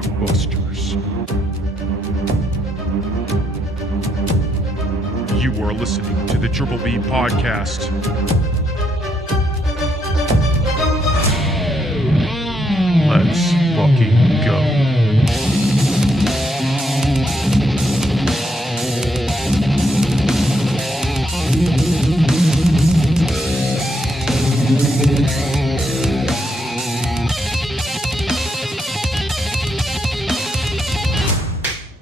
Blockbusters. You are listening to the Triple B Podcast. Let's fucking go.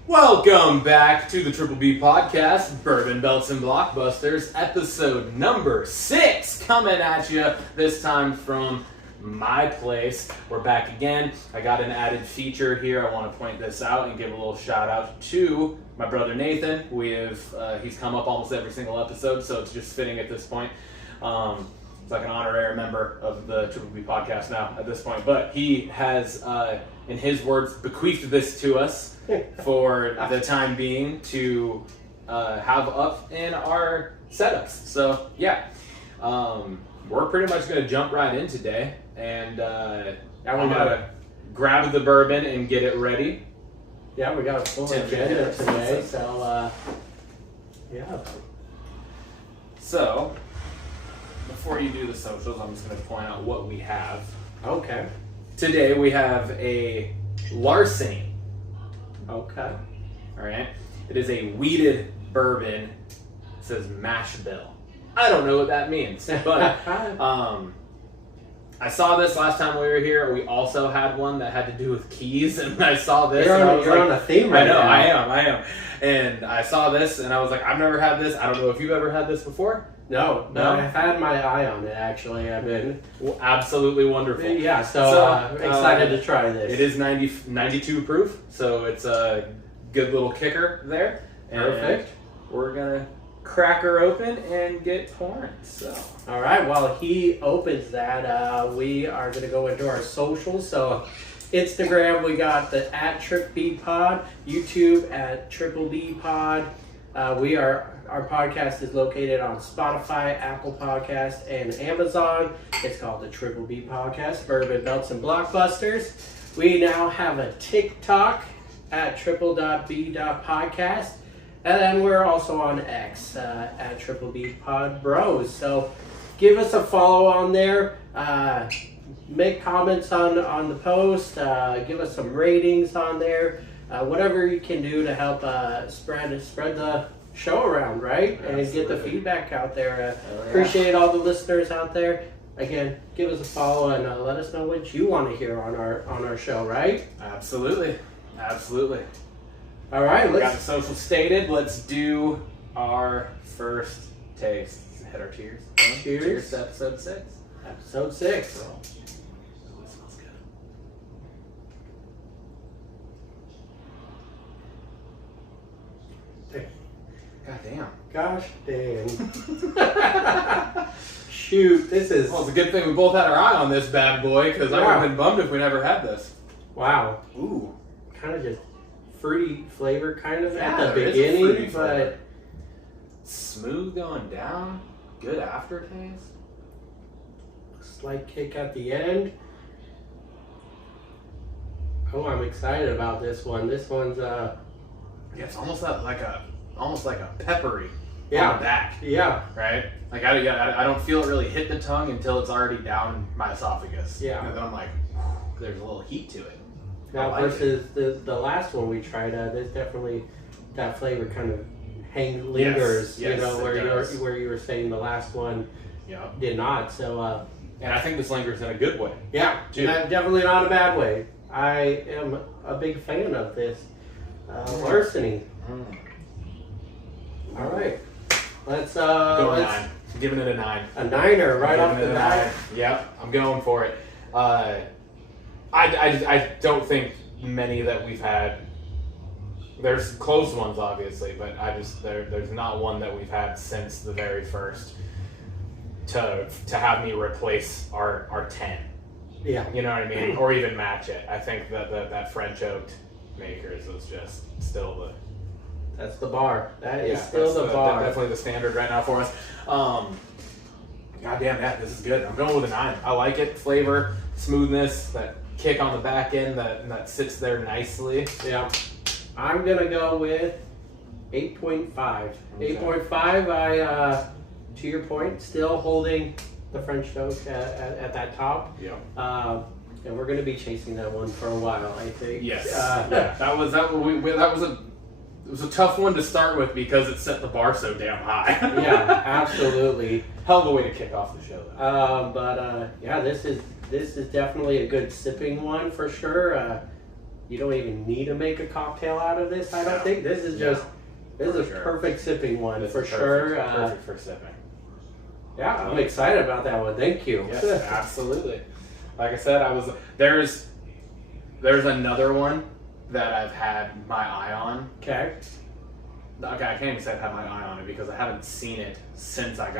Welcome back to the Triple B Podcast, Bourbon, Belts, and Blockbusters, episode number 6, coming at you this time from my place. We're back again. I got an added feature here. I want to point this out and give a little shout out to my brother Nathan. He's come up almost every single episode, so it's just fitting at this point. It's like an honorary member of the Triple B Podcast now at this point, but he has, in his words, bequeathed this to us for the time being to have up in our setups. So yeah, we're pretty much going to jump right in today, and I'm going to grab the bourbon and get it ready. Yeah, we got a full agenda today, so yeah. So before you do the socials, I'm just going to point out what we have. Okay. Today we have a Larceny. Okay. All right. It is a wheated bourbon. It says mash bill. I don't know what that means, but I saw this last time we were here. We also had one that had to do with keys, and I saw this. You're on a theme right now. I am. And I saw this, and I was like, I've never had this. I don't know if you've ever had this before. No. I've had my eye on it, actually. I've been absolutely wonderful. Yeah, so excited to try this. It is 92 proof, so it's a good little kicker there. Perfect. And we're going to crack her open and get pouring. So. All right, while he opens that, we are going to go into our socials. So Instagram, we got the @TripBPod, YouTube @TripleBPod. Our podcast is located on Spotify, Apple Podcast, and Amazon. It's called the Triple B Podcast, Bourbon, Belts, and Blockbusters. We now have a TikTok @triple.b.podcast. And then we're also on X @TripleBPodBros. So give us a follow on there. Make comments on the post. Give us some ratings on there. Whatever you can do to help spread the show around, right? Absolutely. And get the feedback out there. Appreciate all the listeners out there. Again, give us a follow and let us know what you want to hear on our show, right? Absolutely. All right, we got the social stated. Let's do our first taste. Hit our cheers. Cheers. Cheers to episode 6. Episode 6. Oh, it smells good. God damn. Gosh dang. Shoot, this is... Well, it's a good thing we both had our eye on this bad boy, because I would have been bummed if we never had this. Wow. Ooh. Kind of just fruity flavor kind of Yeah, at the there is a fruity beginning, flavor. but... Smooth going down. Good aftertaste. Slight kick at the end. Oh, I'm excited about this one. This one's Yeah, it's almost like a peppery on the back. Yeah. Right? Like I don't feel it really hit the tongue until it's already down my esophagus. Yeah. And then I'm like, there's a little heat to it. Now versus the last one we tried, there's definitely that flavor kind of lingers. Yes, you know, it where you were saying the last one did not. So and I think this lingers in a good way. yeah, definitely not a bad way. I am a big fan of this Larceny. All right, let's Go 9. I'm giving it a 9. A 9er right off the bat. Yep, I'm going for it. I don't think many that we've had. There's close ones, obviously, but there's not one that we've had since the very first to have me replace our 10. Yeah. You know what I mean? Or even match it. I think that French oaked Makers was just still the... That's the bar. That is still the bar. Definitely the standard right now for us. God damn, this is good. I'm going with a 9. I like it. Flavor, smoothness, that kick on the back end that sits there nicely. Yeah. I'm going to go with 8.5. Okay. 8.5, to your point, still holding the French toast at that top. Yeah. And we're going to be chasing that one for a while, I think. Yes. Yeah. It was a tough one to start with because it set the bar so damn high. Yeah, absolutely. Hell of a way to kick off the show, though. But yeah, this is definitely a good sipping one for sure. You don't even need to make a cocktail out of this. I don't think this is just this is a perfect sipping one for sure. Perfect for sipping. Yeah, I'm excited about that one. Thank you. Yes, absolutely. Like I said, there's another one that I've had my eye on. Okay. I can't even say I've had my eye on it because I haven't seen it since I've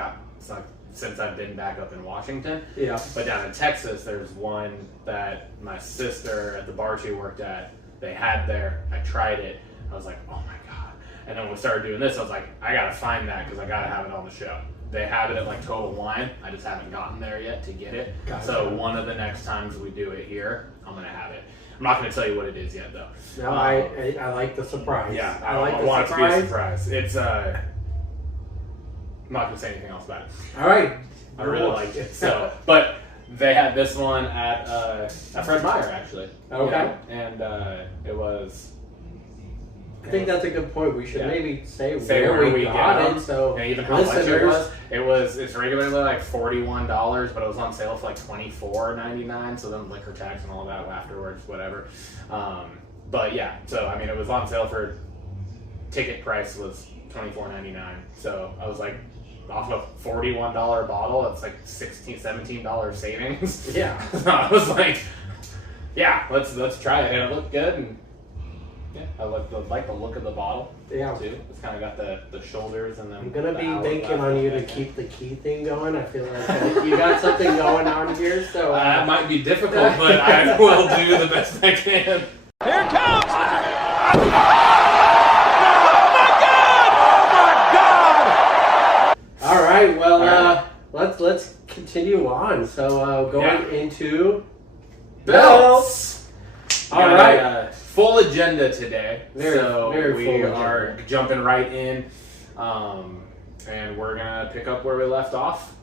been back up in Washington. Yeah. But down in Texas, there's one that my sister at the bar she worked at, they had there. I tried it. I was like, oh my God. And then when we started doing this, I was like, I gotta find that because I gotta have it on the show. They have it at like Total Wine. I just haven't gotten there yet to get it. Gotcha. So one of the next times we do it here, I'm gonna have it. I'm not gonna tell you what it is yet, though. No, I like the surprise. Yeah, I like the want surprise. it to be a surprise. It's I'm not gonna say anything else about it. All right. I really liked it. So, but they had this one at Fred Meyer actually. Okay. Yeah. And it was. I think that's a good point. We should maybe say where we got it. it. So and even how much it was. It's regularly like $41, but it was on sale for like $24.99. So then liquor tax and all that afterwards, whatever. But yeah, so I mean, it was on sale for ticket price was $24.99. So I was like, off a $41 bottle, it's like $16, $17 savings. Yeah. So I was like, yeah, let's try it, and it looked good, and yeah, I like the look of the bottle. Yeah. Too. It's kind of got the shoulders and then. I'm gonna be banking on you to keep the key thing going. I feel like you got something going on here, so that might be difficult, but I will do the best I can. Here it comes! All right, well, let's continue on. So going into Belts. All right. Full agenda today. Very we full are agenda. jumping right in, and we're gonna pick up where we left off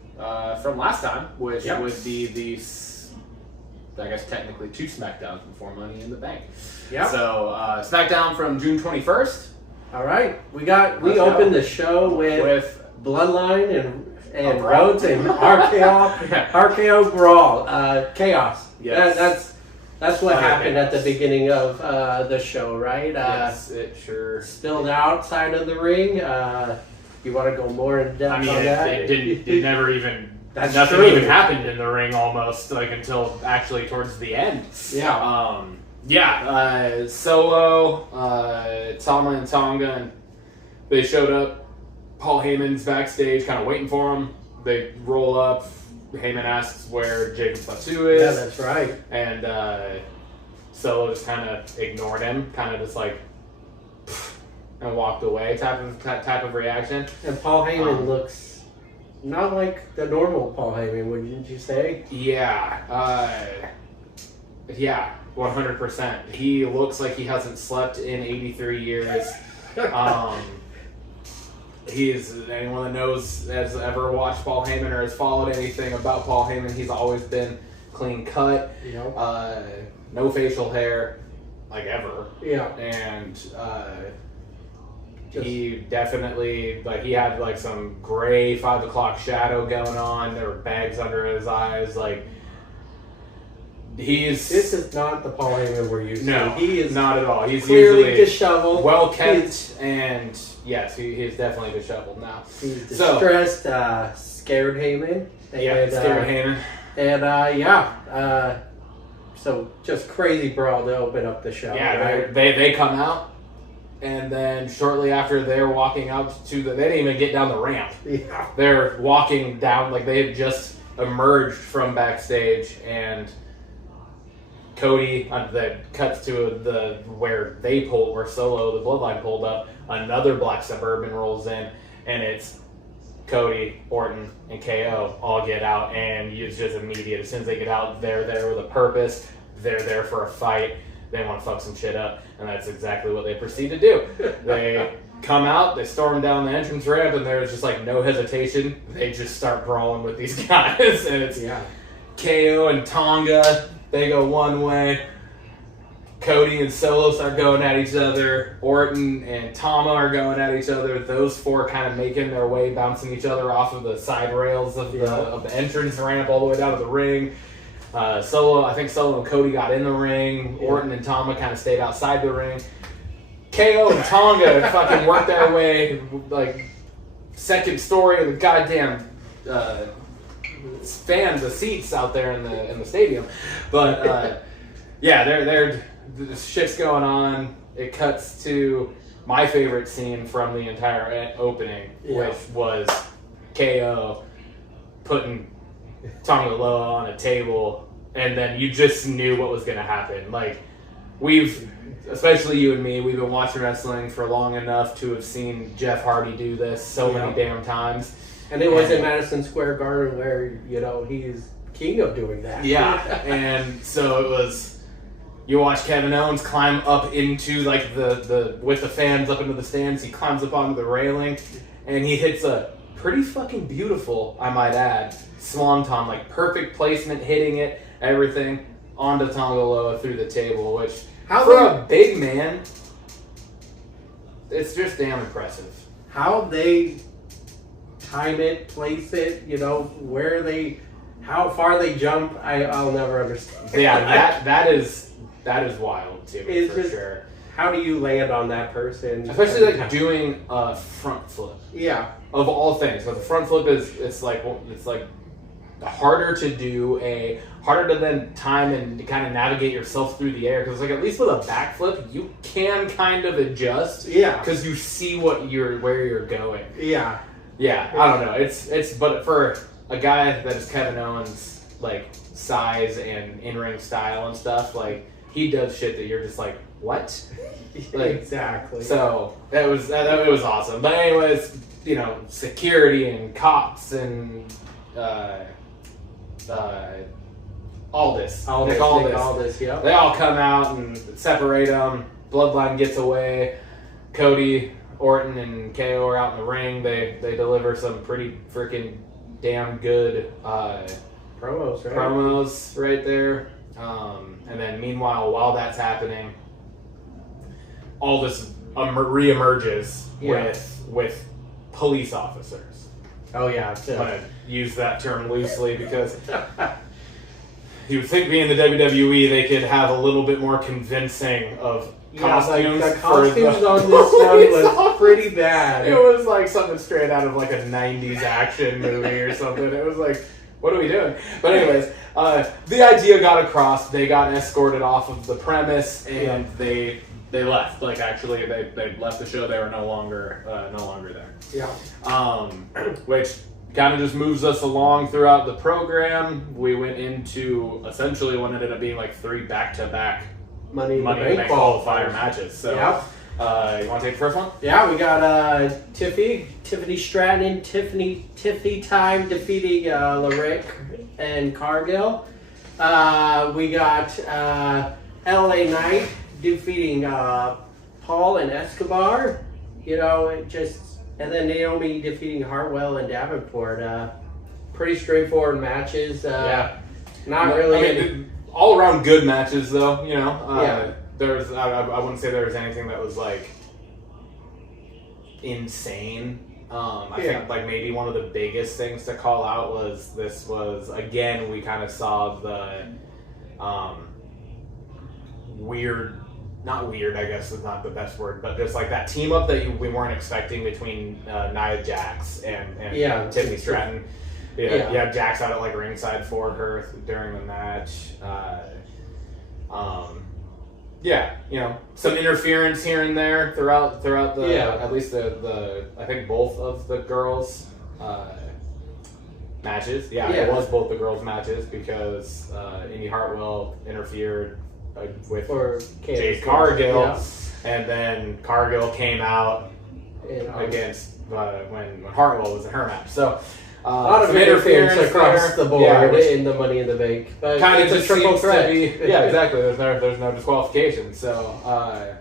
from last time, which would be the, I guess technically 2 SmackDowns before Money in the Bank. Yeah. So SmackDown from June 21st. All right, we opened the show with Bloodline and Rhodes and RKO Brawl, Chaos. Yes. That's what happened at the beginning of the show, right? Yes, it sure spilled outside of the ring. You want to go more in depth on that? It never even. Nothing even happened in the ring almost like until actually towards the end. Yeah. Solo, Tama and Tonga, and they showed up. Paul Heyman's backstage, kind of waiting for him. They roll up. Heyman asks where Jacob Fatu is. Yeah, that's right. And Solo just kind of ignored him, kind of just like, and walked away type of reaction. And Paul Heyman looks not like the normal Paul Heyman, wouldn't you say? Yeah. Yeah, 100%. He looks like he hasn't slept in 83 years. Anyone that knows, has ever watched Paul Heyman or has followed anything about Paul Heyman, he's always been clean cut, no facial hair, like ever. Yeah. And he definitely, like, he had like some gray 5 o'clock shadow going on. There were bags under his eyes, like. This is not the Paul Heyman we're used to. No, he is not at all. He's clearly usually disheveled, well kept, and yes, he's definitely disheveled now. He's distressed, scared Heyman. And, scared Heyman. And so just crazy brawl to open up the show. Yeah, right? they come out, and then shortly after they're walking out to they didn't even get down the ramp. Yeah, they're walking down like they had just emerged from backstage, and Cody that cuts to where Solo, the Bloodline, pulled up. Another black Suburban rolls in, and it's Cody, Orton, and KO all get out, and it's just immediate. As soon as they get out, they're there with a purpose. they're there for a fight. They want to fuck some shit up, and that's exactly what they proceed to do. They come out, they storm down the entrance ramp, and there's just like no hesitation. They just start brawling with these guys, and it's KO and Tonga. They go one way. Cody and Solo start going at each other. Orton and Tama are going at each other. Those four kind of making their way, bouncing each other off of the side rails of the entrance ramp all the way down to the ring. I think Solo and Cody got in the ring. Orton and Tama kind of stayed outside the ring. KO and Tonga fucking worked their way, like, second story of the goddamn the seats out there in the stadium. But the shit's going on. It cuts to my favorite scene from the entire opening, which was KO putting Tonga Loa on a table, and then you just knew what was going to happen. Like, especially you and me, we've been watching wrestling for long enough to have seen Jeff Hardy do this so many damn times. And it was in Madison Square Garden where, he's king of doing that. Yeah, and so it was... You watch Kevin Owens climb up into, like, with the fans up into the stands. He climbs up onto the railing, and he hits a pretty fucking beautiful, I might add, swanton, like, perfect placement, hitting it, everything, onto Tonga Loa through the table, which, a big man, it's just damn impressive. How they time it, place it, how far they jump, I'll never understand. Yeah, that is wild to me, for sure. How do you land on that person? Especially like doing a front flip. Yeah. Of all things, but the front flip it's like harder to do, harder to then time and kind of navigate yourself through the air. Because like at least with a back flip, you can kind of adjust. Yeah. Because you see where you're going. Yeah. Yeah. I don't know. But for a guy that is Kevin Owens, like size and in-ring style and stuff, like. He does shit that you're just like, what? Like, exactly. So it was awesome. But anyways, security and cops and Aldis. Nick Aldis. Yeah. They all come out and separate them. Bloodline gets away. Cody, Orton, and KO are out in the ring. They deliver some pretty freaking damn good promos right there. And then meanwhile, while that's happening, Aldis reemerges with police officers. Oh yeah. I'm going to use that term loosely because you would think being the WWE they could have a little bit more convincing of costumes. Like the costumes on this one was pretty bad. It was like something straight out of like a 90s action movie or something. It was like, what are we doing? But anyways, the idea got across. They got escorted off of the premise, and they left. Like actually, they left the show. They were no longer there. Yeah. Which kind of just moves us along throughout the program. We went into essentially what ended up being like 3 back-to-back Money in the Bank qualifier matches. So. Yeah. You want to take the first one? Yeah, we got Tiffany Stratton, Tiffy Time defeating Lyric and Cargill. We got LA Knight defeating Paul and Escobar. And then Naomi defeating Hartwell and Davenport. Pretty straightforward matches. Not really. All around good matches, though. There's, I wouldn't say there was anything that was like insane. I think like maybe one of the biggest things to call out was again we kind of saw the not weird, I guess is not the best word, but just like that team up that we weren't expecting between Nia Jax and Tiffany Stratton. You have Jax out at like ringside for her during the match. Some interference here and there throughout the at least the I think both of the girls matches. It was both the girls matches because Indy Hartwell interfered with Jade Cargill, and then Cargill came out against when Hartwell was in her match. So A lot of some interference across there. the board in the Money in the Bank. But Kind of it's just a triple seems threat. to be, yeah, exactly. There's no disqualification. So,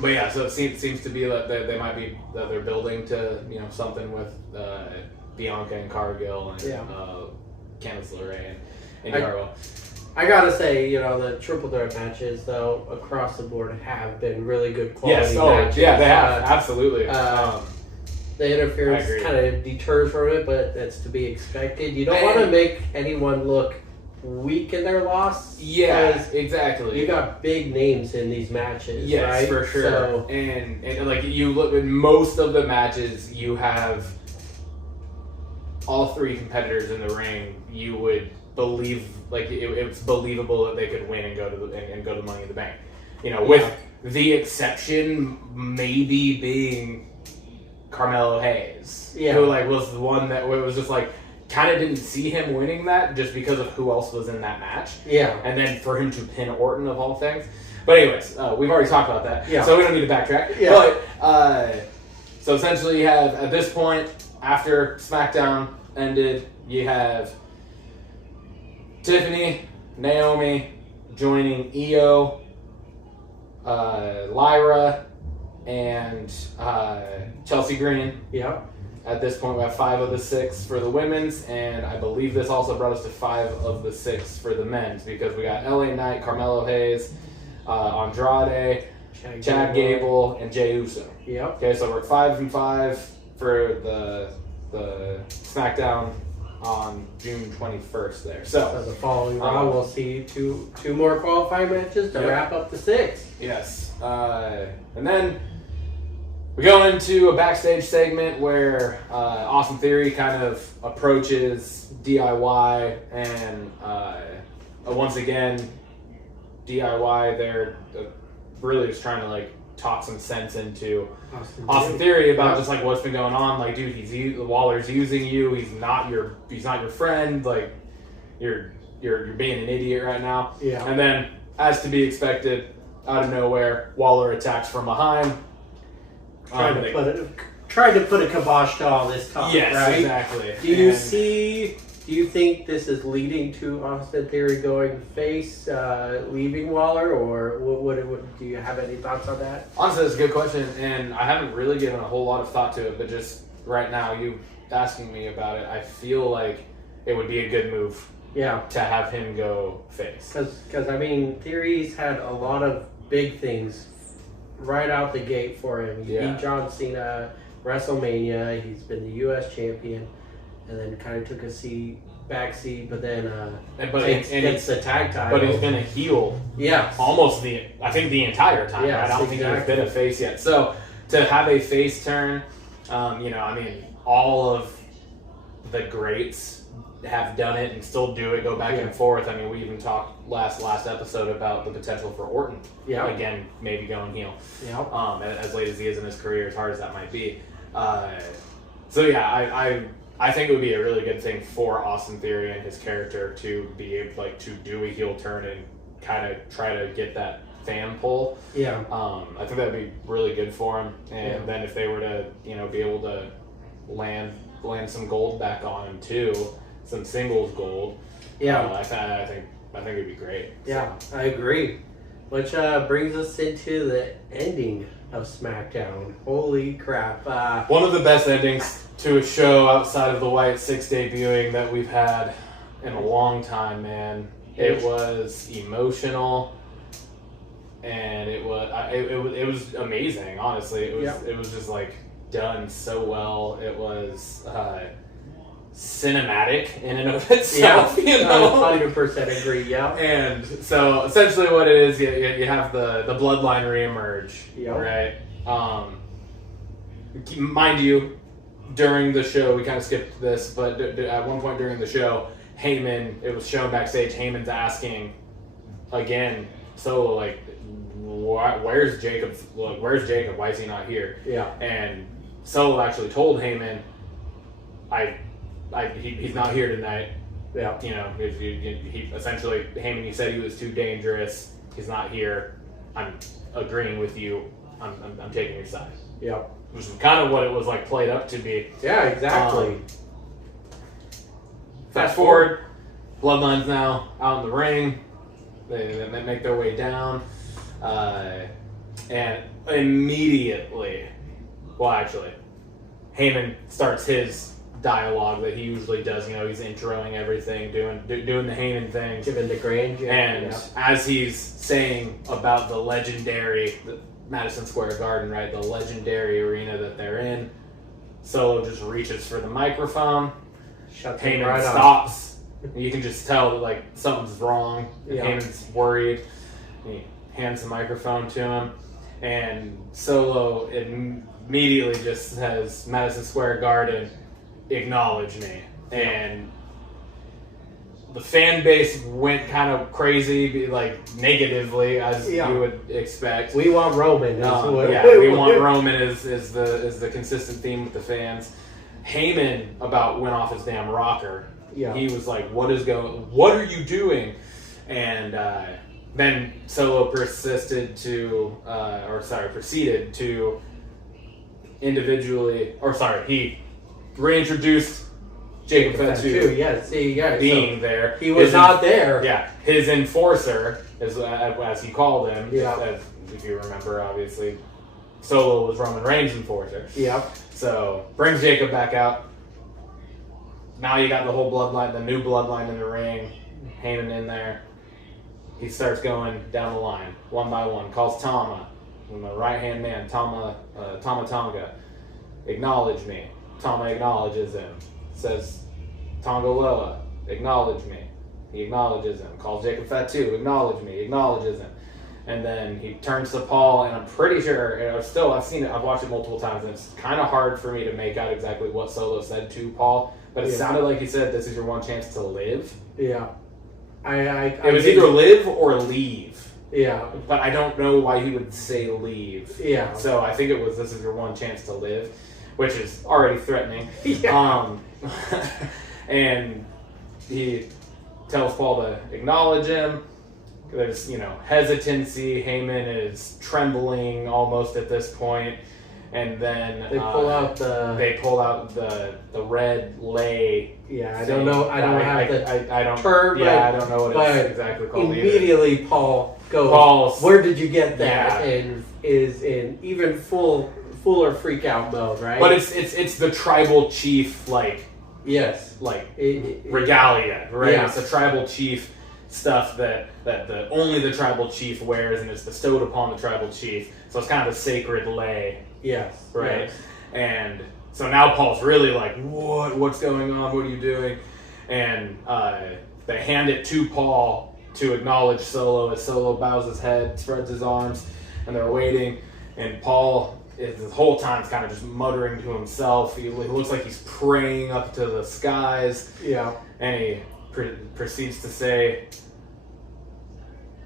but yeah, so it seems to be that they might be that they're building to something with Bianca and Cargill and Candice LeRae and Cargill. I gotta say, the triple threat matches, though, across the board have been really good quality matches. Yeah, they have, absolutely. The interference kind of deters from it, but that's to be expected. You don't want to make anyone look weak in their loss. Yeah, exactly. You got big names in these matches, yes, right? for sure. So, and like you look at most of the matches, you have all three competitors in the ring. You would believe it's believable that they could win and go to Money in the Bank. With the exception maybe being Carmelo Hayes, who was the one that was just kind of didn't see him winning that just because of who else was in that match. Yeah, and then for him to pin Orton of all things. But anyways, we've already talked about that, so we don't need to backtrack. Yeah. But so essentially, you have at this point after SmackDown ended, you have Tiffany, Naomi joining Io, Lyra, and Chelsea Green. Yep. At this point, we have 5 of the 6 for the women's, and I believe this also brought us to 5 of the 6 for the men's because we got LA Knight, Carmelo Hayes, Andrade, Chad Gable, and Jey Uso. Yep. Okay, so we're 5 and 5 for the SmackDown on June 21st there. So the following round, we'll see two more qualifying matches to wrap up the 6. Yes. And then we go into a backstage segment where Austin Theory kind of approaches DIY and once again, DIY, they're really just trying to talk some sense into Austin Theory about just what's been going on. Dude, Waller's using you. He's not your friend. You're being an idiot right now. Yeah. And then, as to be expected, out of nowhere, Waller attacks from behind. Trying to put a kibosh to all this talk. Yes, right? exactly. Do you think this is leading to Austin Theory going face, leaving Waller, or what do you have any thoughts on that? Honestly, that's a good question, and I haven't really given a whole lot of thought to it, but just right now, you asking me about it, I feel like it would be a good move to have him go face. Because, Theory's had a lot of big things right out the gate for him. He beat John Cena, WrestleMania, he's been the U.S. champion, and then kind of took a backseat, but then gets the tag title. But he's been a heel, almost the entire time. Yeah, right? I don't think he's been a face yet. So to have a face turn, all of the greats have done it and still do it, go back and forth. We even talked last episode about the potential for Orton. Again, maybe going heel. As late as he is in his career, as hard as that might be. I think it would be a really good thing for Austin Theory and his character to be able to do a heel turn and kind of try to get that fan pull. I think that'd be really good for him. And then if they were to be able to land some gold back on him too, some singles gold. I think it'd be great. Yeah, so. I agree. Which brings us into the ending of SmackDown. Holy crap! One of the best endings to a show outside of the White 6 debuting that we've had in a long time, man. It was emotional, and it was amazing. Honestly, it was just done so well. It was cinematic in and of itself. 100% agree. Yeah. And so essentially, what it is, you have the bloodline reemerge, right? Mind you, during the show, we kind of skipped this, but at one point during the show, Heyman, it was shown backstage, Heyman's asking again, Solo, where's Jacob? Where's Jacob? Why is he not here? And Solo actually told Heyman, he's not here tonight. He essentially, Heyman, he said he was too dangerous. He's not here. I'm agreeing with you. I'm taking your side. Which is kind of what it was played up to be. Yeah, exactly. Fast forward, Bloodline's now out in the ring. They make their way down. And immediately, Heyman starts his dialogue that he usually does. You know, he's introing everything, doing the Heyman thing. Giving the grand. And as he's saying about the legendary Madison Square Garden, right, the legendary arena that they're in, Solo just reaches for the microphone. Heyman right stops. You can just tell that, like, something's wrong. Yeah. Heyman's worried. He hands the microphone to him. And Solo immediately just says, Madison Square Garden, acknowledge me. And the fan base went kind of crazy, like, negatively, as you would expect. We want Roman. We want Roman is the consistent theme with the fans. Heyman about went off his damn rocker. Yeah. He was like, what are you doing? And then Solo proceeded to he reintroduced Jacob Fatu. Yeah, see, yeah. Being there. He was not there. Yeah. His enforcer, as he called him, yeah. if you remember, obviously, Solo was Roman Reigns' enforcer. Yeah. So, brings Jacob back out. Now you got the whole bloodline, the new bloodline in the ring. Heyman in there. He starts going down the line, one by one. Calls Tama, the right-hand man, Tama Tonga. Acknowledge me. Tama acknowledges him. Says, Tonga Loa, acknowledge me. He acknowledges him. Calls Jacob Fatu, acknowledge me. Acknowledges him. And then he turns to Paul, and I'm pretty sure, and I've seen it, I've watched it multiple times, and it's kind of hard for me to make out exactly what Solo said to Paul, but it sounded like he said, this is your one chance to live. Yeah. It was either live or leave. Yeah. But I don't know why he would say leave. Yeah. So I think it was, this is your one chance to live, which is already threatening. Yeah. And he tells Paul to acknowledge him. There's, hesitancy. Heyman is trembling almost at this point. And then they pull out the red lay. Yeah, I don't know. I don't have the term. Yeah, I don't know what it's exactly called. Immediately, either. Paul goes, "Where did you get that?" Yeah. And is in even fuller freak out mode, right? But it's the tribal chief yes, regalia, right? Yeah. It's the tribal chief stuff that only the tribal chief wears, and it's bestowed upon the tribal chief. So it's kind of a sacred lay. Yes. Right. Yes. And so now Paul's really like, what's going on? What are you doing? And they hand it to Paul to acknowledge Solo as Solo bows his head, spreads his arms, and they're waiting. And Paul is the whole time kind of just muttering to himself. He looks like he's praying up to the skies. Yeah. And he proceeds to say,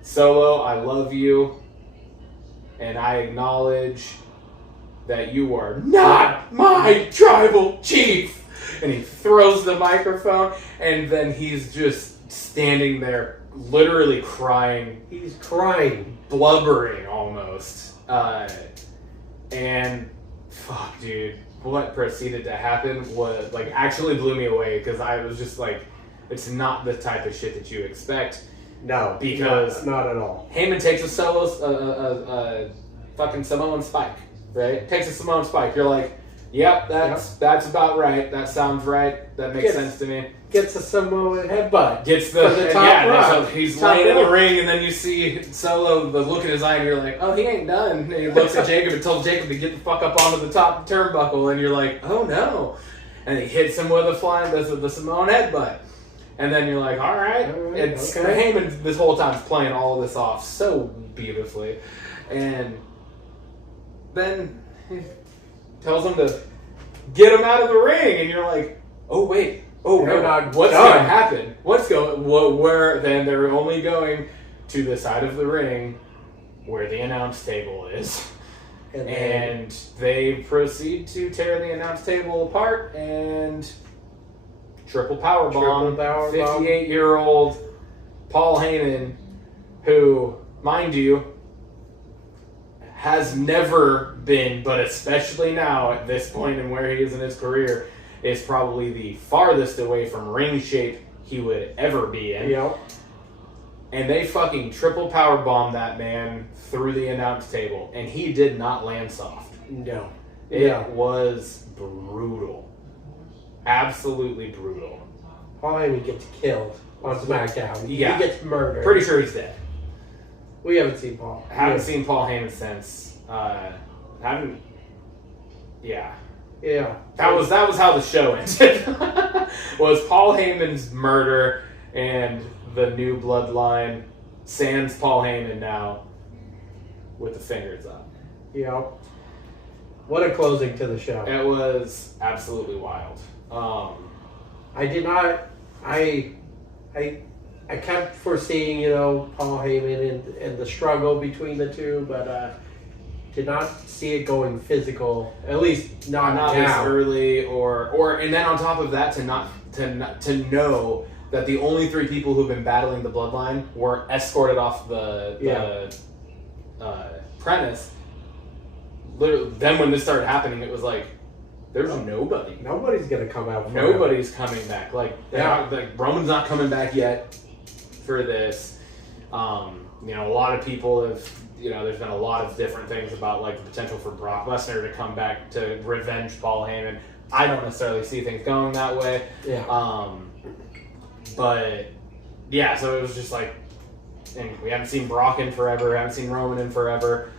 Solo, I love you, and I acknowledge that you are not my tribal chief. And he throws the microphone, and then he's just standing there literally crying. He's crying. Blubbering almost. And fuck, dude, what proceeded to happen was actually blew me away, because I was just like, it's not the type of shit that you expect. No, because not at all. Heyman takes a fucking Samoan spike, right? Takes a Samoan spike. You're like, yep, that's about right. That sounds right. That makes sense to me. Gets a Samoan headbutt. Gets the top rock. So he's laying in the ring, and then you see Solo, the look in his eye, and you're like, oh, he ain't done. And he looks at Jacob and tells Jacob to get the fuck up onto the top turnbuckle, and you're like, oh no. And he hits him with the Samoan headbutt. And then you're like, all right. It's Heyman this whole time playing all of this off so beautifully. And then he tells him to get him out of the ring, and you're like, oh wait, what's going to happen? Where then they're only going to the side of the ring where the announce table is. And they proceed to tear the announce table apart and triple powerbomb 58-year-old Paul Heyman, who, mind you, has never been, but especially now at this point and where he is in his career, is probably the farthest away from ring shape he would ever be in. Yep. And they fucking triple powerbombed that man through the announce table, and he did not land soft. No. It was brutal. Absolutely brutal. Paul Heyman gets killed on SmackDown. Yeah. He gets murdered. Pretty sure he's dead. We haven't seen Paul. Haven't seen Paul Heyman since. Haven't. Yeah. Yeah. That was how the show ended. Was Paul Heyman's murder and the new bloodline sans Paul Heyman now with the fingers up. Yep. What a closing to the show. It was absolutely wild. I did not. I kept foreseeing, Paul Heyman and the struggle between the two, but did not see it going physical. At least not this now. early, or and then on top of that, to know that the only 3 people who've been battling the bloodline were escorted off the premise. Literally, then when this started happening, it was like, there's nobody. Nobody's gonna come out. Nobody's coming back. Like Roman's not coming back yet for this. A lot of people have. There's been a lot of different things about like the potential for Brock Lesnar to come back to revenge Paul Heyman. I don't necessarily see things going that way. Yeah. But yeah, so it was just like, and we haven't seen Brock in forever. Haven't seen Roman in forever.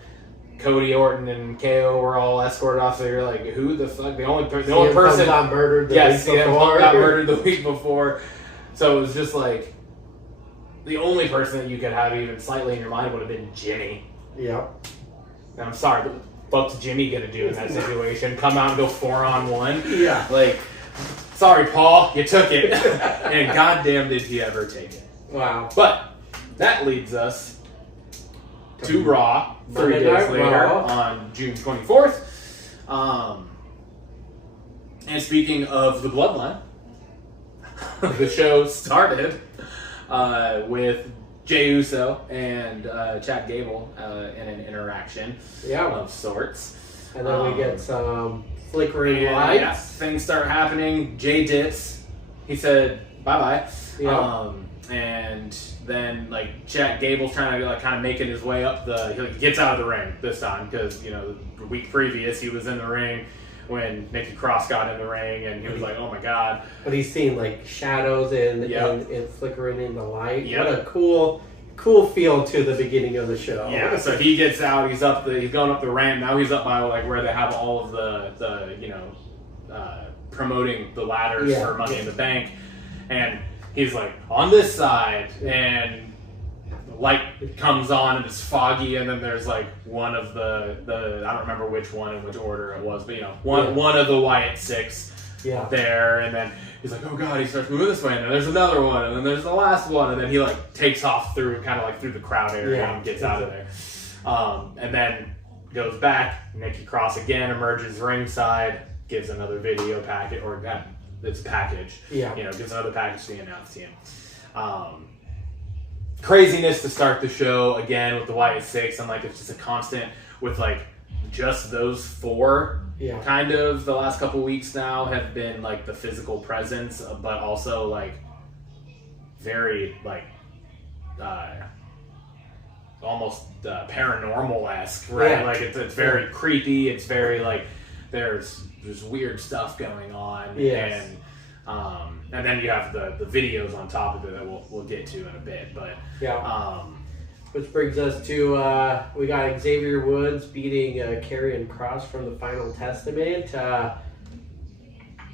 Cody Orton and KO were all escorted off. So you're like, who the fuck? The only person got murdered. Yes, CM Punk got murdered the week before. So it was just like, the only person that you could have even slightly in your mind would have been Jimmy. Yep. Now, I'm sorry, but what's Jimmy gonna do in that situation? Come out and go 4-on-1? Yeah. Like, sorry, Paul, you took it, and goddamn did he ever take it. Wow. But that leads us to Raw 3 Monday days Night later Raw. on June 24th. And speaking of the bloodline, the show started with Jey Uso and Chad Gable in an interaction of sorts. And then we get some flickering lights. Yeah, things start happening. Jey dips. He said bye-bye. Yeah. And then Chad Gable's trying to kind of making his way up he gets out of the ring this time because the week previous he was in the ring when Nikki Cross got in the ring and he was like, oh my god. But he's seeing shadows and flickering in the light. Yep. What a cool feel to the beginning of the show. Yeah, so he gets out, he's going up the ramp. Now he's up by where they have all of the promoting the ladders for Money in the Bank. And he's on this side, and the light comes on and it's foggy, and then there's one of the I don't remember which one in which order it was, but one of the Wyatt Six there, and then he's like, oh god, he starts moving this way, and then there's another one, and then there's the last one, and then he takes off through through the crowd area and gets out of there. And then goes back, Nikki Cross again emerges ringside, gives another video packet, or it's a package. Yeah. Gives another package to the announce team. Craziness to start the show again with the Wyatt Six, and it's just a constant with just those 4. Yeah. Kind of the last couple weeks now have been the physical presence, but also very almost paranormal-esque, right? Yeah. It's very creepy. It's very there's weird stuff going on. Yes. And then you have the videos on top of it that we'll get to in a bit. But which brings us to we got Xavier Woods beating Karrion Kross from the Final Testament.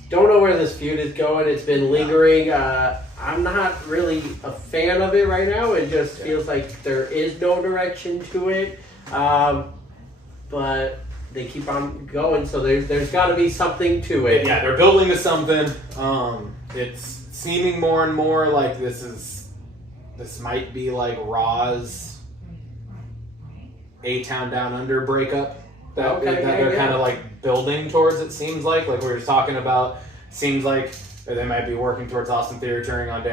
Don't know where this feud is going. It's been lingering. I'm not really a fan of it right now. It just feels like there is no direction to it. But they keep on going, so there's got to be something to it. Yeah, they're building to something. It's seeming more and more like this might be Raw's A-Town Down Under breakup that they're kind of building towards. It seems like we were talking about. Seems like they might be working towards Austin Theory turning on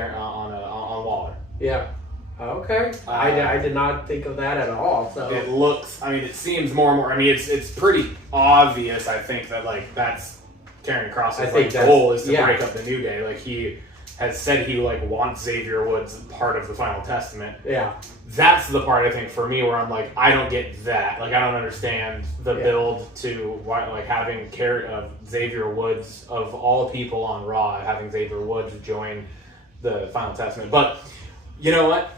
Waller. Yeah. Okay. I did not think of that at all. So it looks. It seems more and more. It's pretty obvious. I think that that's Karrion Kross's I think goal is to yeah. break up the New Day. Like, he has said he like wants Xavier Woods part of the Final Testament. Yeah. That's the part I think for me where I'm like, I don't get that. Like, I don't understand the build to why, like, having Xavier Woods, of all people on Raw, having Xavier Woods join the Final Testament. But you know what?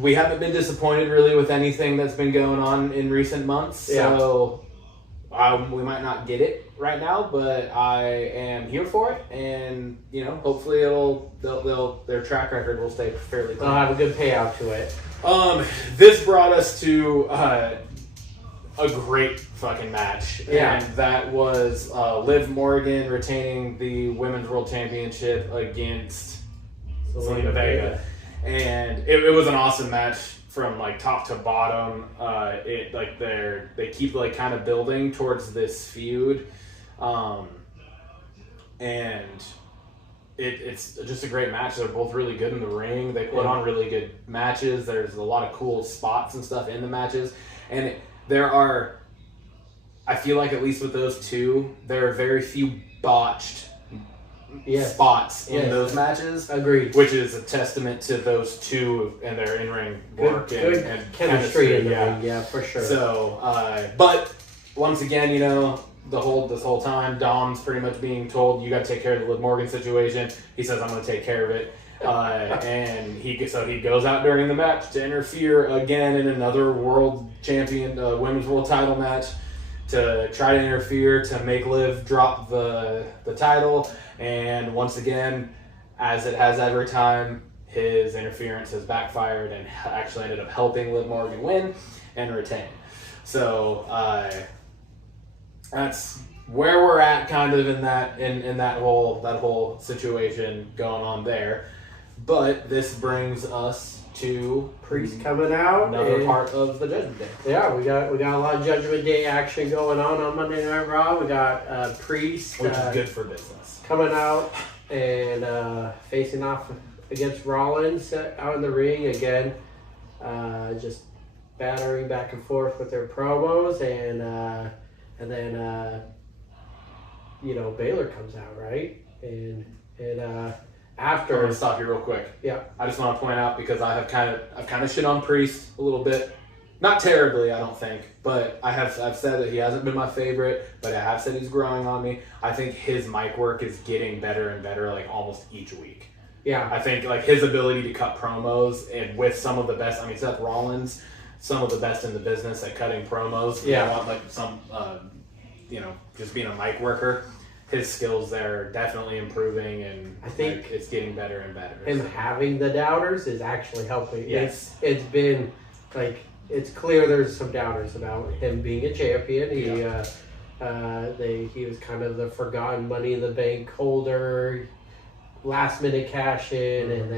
We haven't been disappointed really with anything that's been going on in recent months. So we might not get it right now, but I am here for it, and you know, hopefully their track record will stay fairly clean. They'll have a good payout to it. This brought us to a great fucking match, and that was Liv Morgan retaining the Women's World Championship against Zelina Vega, and it was an awesome match from like top to bottom. They keep like kind of building towards this feud, and it's just a great match. They're both really good in the ring. They put on really good matches. There's a lot of cool spots and stuff in the matches, and there are, I feel like at least with those two, there are very few botched spots in those matches. Agreed. Which is a testament to those two and their in-ring work and chemistry in the ring. Yeah, for sure. So, but once again, you know, this whole time, Dom's pretty much being told, you got to take care of the Liv Morgan situation. He says, I'm going to take care of it. And he goes out during the match to interfere again in another world champion, women's world title match, to try to interfere to make Liv drop the title. And once again, as it has every time, his interference has backfired and actually ended up helping Liv Morgan win and retain. So that's where we're at, kind of in that whole situation going on there. But this brings us to Priest coming out. Another part of the Judgment Day. Yeah, we got a lot of Judgment Day action going on Monday Night Raw. We got Priest, which is good for business, coming out and facing off against Rollins out in the ring again. Just battering back and forth with their promos, and then you know, Baylor comes out, right? And after, I'm gonna stop you real quick. Yeah, I just want to point out, because I've kind of shit on Priest a little bit, not terribly, I don't think, but I've said that he hasn't been my favorite, but I have said he's growing on me. I think his mic work is getting better and better, like almost each week. Yeah, I think like his ability to cut promos, and with some of the best, I mean, Seth Rollins, some of the best in the business at cutting promos. Yeah, you want like some, you know, just being a mic worker. His skills there are definitely improving, and I think like, it's getting better and better. Him having the doubters is actually helping. Yes. It's been like, it's clear there's some doubters about him being a champion. He was kind of the forgotten Money in the Bank holder, last minute cash in, and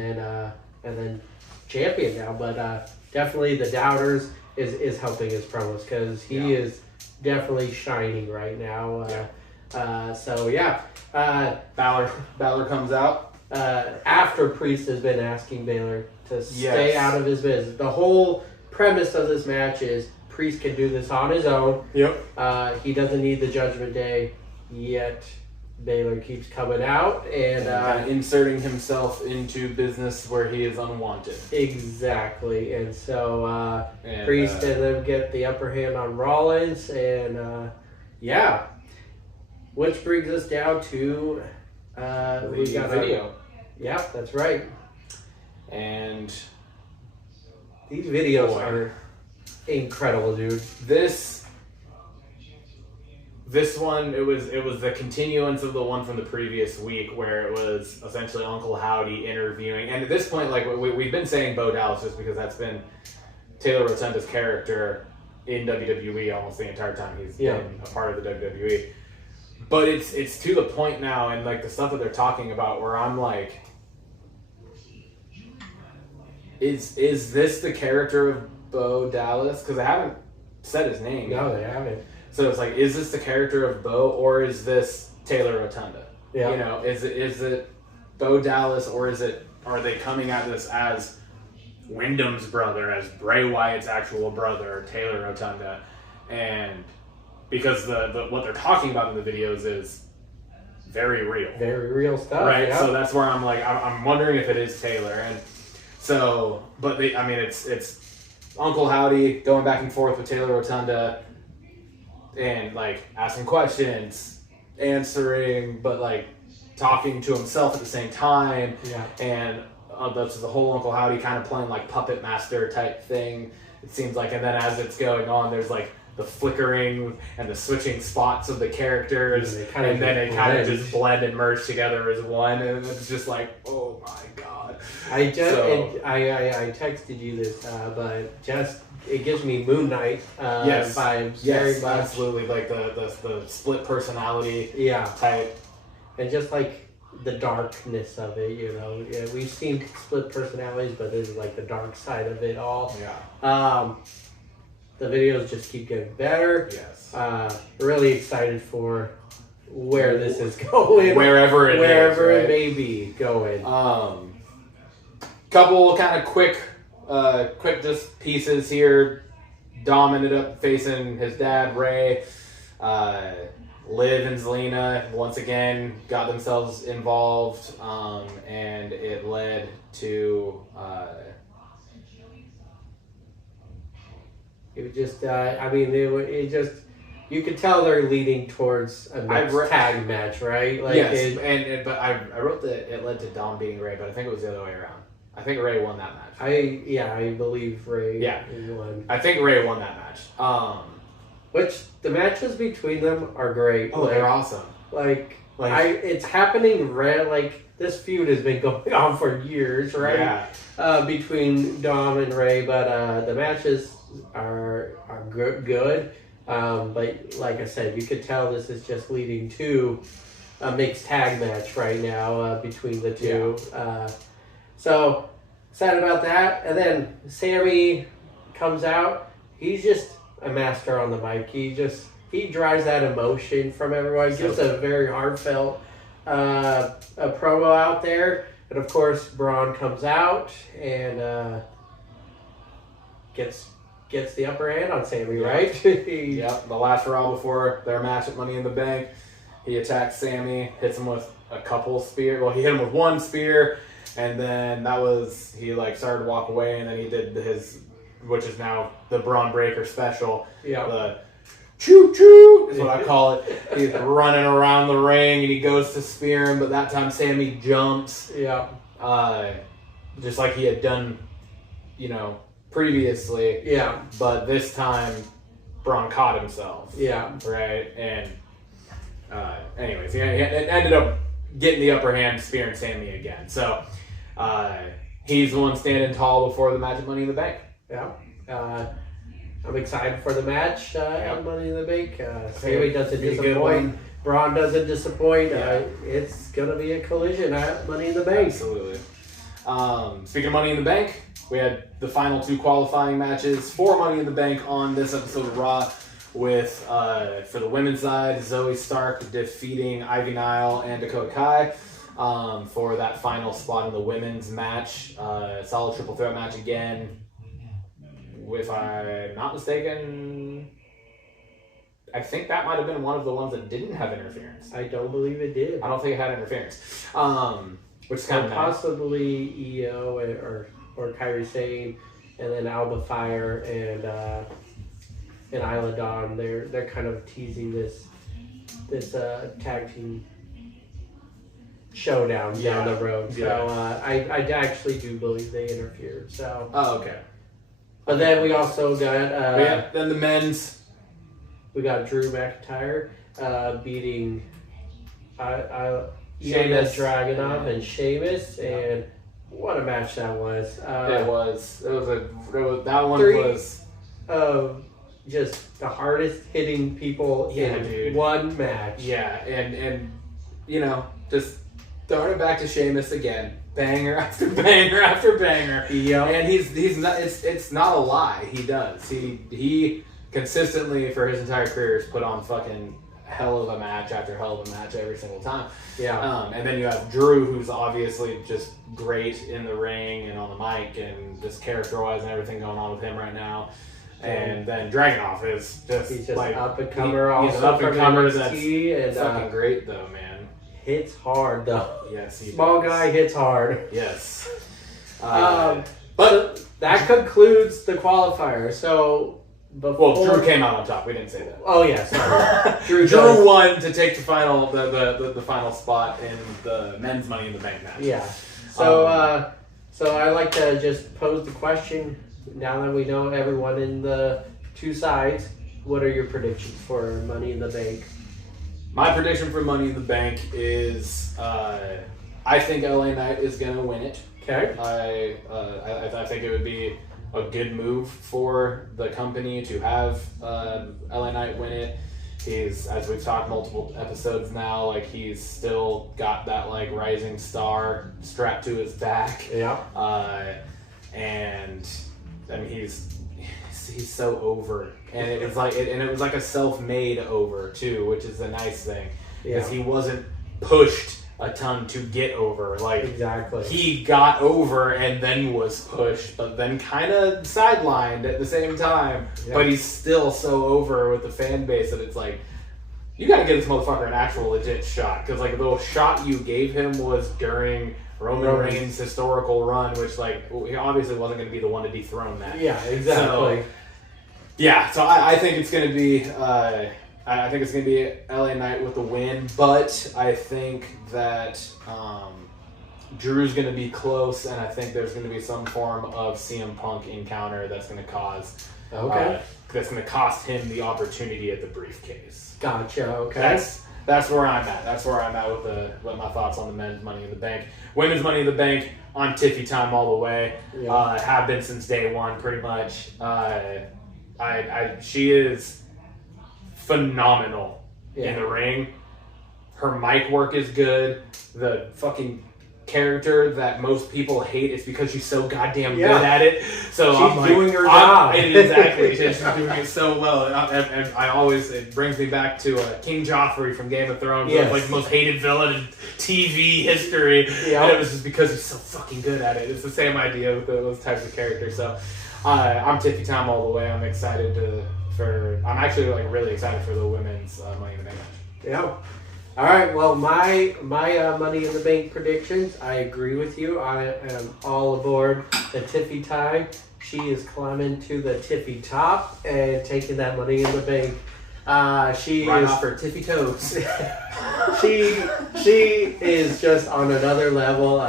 then champion now. But definitely the doubters is helping his promos, because he is definitely shining right now. Balor comes out after Priest has been asking Baylor to stay out of his business. The whole premise of this match is Priest can do this on his own. Yep. He doesn't need the Judgment Day, yet Baylor keeps coming out and inserting himself into business where he is unwanted. Exactly. And so Priest and them get the upper hand on Rollins, and which brings us down to we got video. Yeah, that's right. And these videos are incredible, dude. This one, it was the continuance of the one from the previous week, where it was essentially Uncle Howdy interviewing. And at this point, like we've been saying Bo Dallas just because that's been Taylor Rotunda's character in WWE almost the entire time he's been a part of the WWE. But it's to the point now, and like the stuff that they're talking about, where I'm like, is this the character of Bo Dallas? Because they haven't said his name. No, they haven't. So it's like, is this the character of Bo, or is this Taylor Rotunda? Yeah. You know, is it Bo Dallas, or are they coming at this as Wyndham's brother, as Bray Wyatt's actual brother, Taylor Rotunda? And because the what they're talking about in the videos is very real. Very real stuff, right? Yeah. So that's where I'm like, I'm wondering if it is Taylor, and so, but it's Uncle Howdy going back and forth with Taylor Rotunda, and like asking questions, answering, but like talking to himself at the same time, and that's the whole Uncle Howdy kind of playing like puppet master type thing. It seems like, and then as it's going on, there's like the flickering and the switching spots of the characters, and then they kind of just blend and merge together as one, and it's just like, oh my god. I texted you this, but just it gives me Moon Knight vibes. Yes, very much. absolutely, like the split personality type, and just like the darkness of it, you know. Yeah, we've seen split personalities, but this is like the dark side of it all. Yeah. The videos just keep getting better. Yes. Really excited for where this is going. Wherever it may be going. Couple kind of quick just pieces here. Dom ended up facing his dad, Ray. Liv and Zelina once again got themselves involved, and it led to it was just you could tell they're leading towards a tag match, right? Like yes, but I wrote that it led to Dom beating Ray, but I think it was the other way around. I think Ray won that match. I believe Ray won. I think Ray won that match. Which the matches between them are great. Oh, they're awesome. It's happening like this feud has been going on for years, right? Yeah. Between Dom and Ray, but the matches are good. But like I said, you could tell this is just leading to a mixed tag match right now between the two. Yeah. So excited about that. And then Sammy comes out. He's just a master on the mic. He drives that emotion from everyone. Gives a very heartfelt a promo out there. And of course, Braun comes out and gets the upper hand on Sammy, right? Yep. The last Raw before their match at Money in the Bank, he attacks Sammy, hits him with a couple spears. Well, he hit him with one spear, and then he started to walk away, and then he did his, which is now the Braun Breaker special. Yeah. The choo choo is what I call it. He's running around the ring, and he goes to spear him, but that time Sammy jumps. Yeah. Just like he had done, previously. Yeah. But this time, Braun caught himself. Yeah. Right? And anyways, he ended up getting the upper hand, spearing Sammy again. So he's the one standing tall before the match at Money in the Bank. Yeah. I'm excited for the match at Money in the Bank. Sammy doesn't disappoint. Braun doesn't disappoint. Yeah. It's going to be a collision at Money in the Bank. Absolutely. Speaking of Money in the Bank, we had the final two qualifying matches for Money in the Bank on this episode of Raw with, for the women's side, Zoe Stark defeating Ivy Nile and Dakota Kai for that final spot in the women's match. Solid triple threat match again. If I'm not mistaken, I think that might have been one of the ones that didn't have interference. I don't believe it did. I don't think it had interference. Which is kind of nice. Possibly EO or Kairi Sane, and then Alba Fire and Isla Dawn. They're kind of teasing this tag team showdown down the road. So I actually do believe they interfered. So. Oh, okay. But then we also got then the men's. We got Drew McIntyre beating Sheamus Dragunov and Sheamus, and what a match that was! That one was just the hardest hitting people in one match. Yeah, and just throwing it back to Sheamus again, banger after banger after banger. Yeah, and he's not. It's not a lie. He does. He consistently for his entire career has put on fucking hell of a match after hell of a match every single time. Yeah. And then you have Drew, who's obviously just great in the ring and on the mic and just character-wise and everything going on with him right now. And then Dragunov is just he's just like up and comer, he's an up and comer that's and fucking great though, man. hits hard though. Yes, he Small does. guy hits hard. Yes. But that concludes the qualifier. So before... Well, Drew came out on top. We didn't say that. Oh yeah, sorry. Drew won to take the final the final spot in the men's Money in the Bank match. Yeah. So so I like to just pose the question. Now that we know everyone in the two sides, what are your predictions for Money in the Bank? My prediction for Money in the Bank is I think LA Knight is going to win it. Okay. I think it would be a good move for the company to have LA Knight win it. He's, as we've talked multiple episodes now, like he's still got that like rising star strapped to his back. Yeah. And I mean he's so over, and it's like it was like a self-made over too, which is a nice thing because he wasn't pushed a ton to get over. Like exactly, he got over and then was pushed, but then kind of sidelined at the same time. Yeah. But he's still so over with the fan base that it's like you got to give this motherfucker an actual legit shot, because like the shot you gave him was during Roman Reigns' historical run, which like he obviously wasn't going to be the one to dethrone that. Yeah, exactly. So I think it's going to be I think it's going to be LA Knight with the win, but I think that Drew's going to be close, and I think there's going to be some form of CM Punk encounter that's going to cause that's going to cost him the opportunity at the briefcase. Gotcha. Okay. That's where I'm at. That's where I'm at with my thoughts on the men's Money in the Bank. Women's Money in the Bank, I'm Tiffy time all the way. Yeah. Have been since day one, pretty much. She is phenomenal in the ring. Her mic work is good. The fucking character that most people hate is because she's so goddamn good at it. So she's doing her job. Exactly. She's doing it so well. And I always, it brings me back to King Joffrey from Game of Thrones. Yes. Like the most hated villain in TV history. Yep. And it was just because he's so fucking good at it. It's the same idea with those types of characters. So I'm Tiffy Tom all the way. I'm excited I'm actually like really excited for the women's Money in the Bank match. Yeah. All right. Well, my Money in the Bank predictions. I agree with you. I am all aboard the Tiffy time. She is climbing to the Tiffy top and taking that Money in the Bank. She right is off her Tiffy toes. she is just on another level.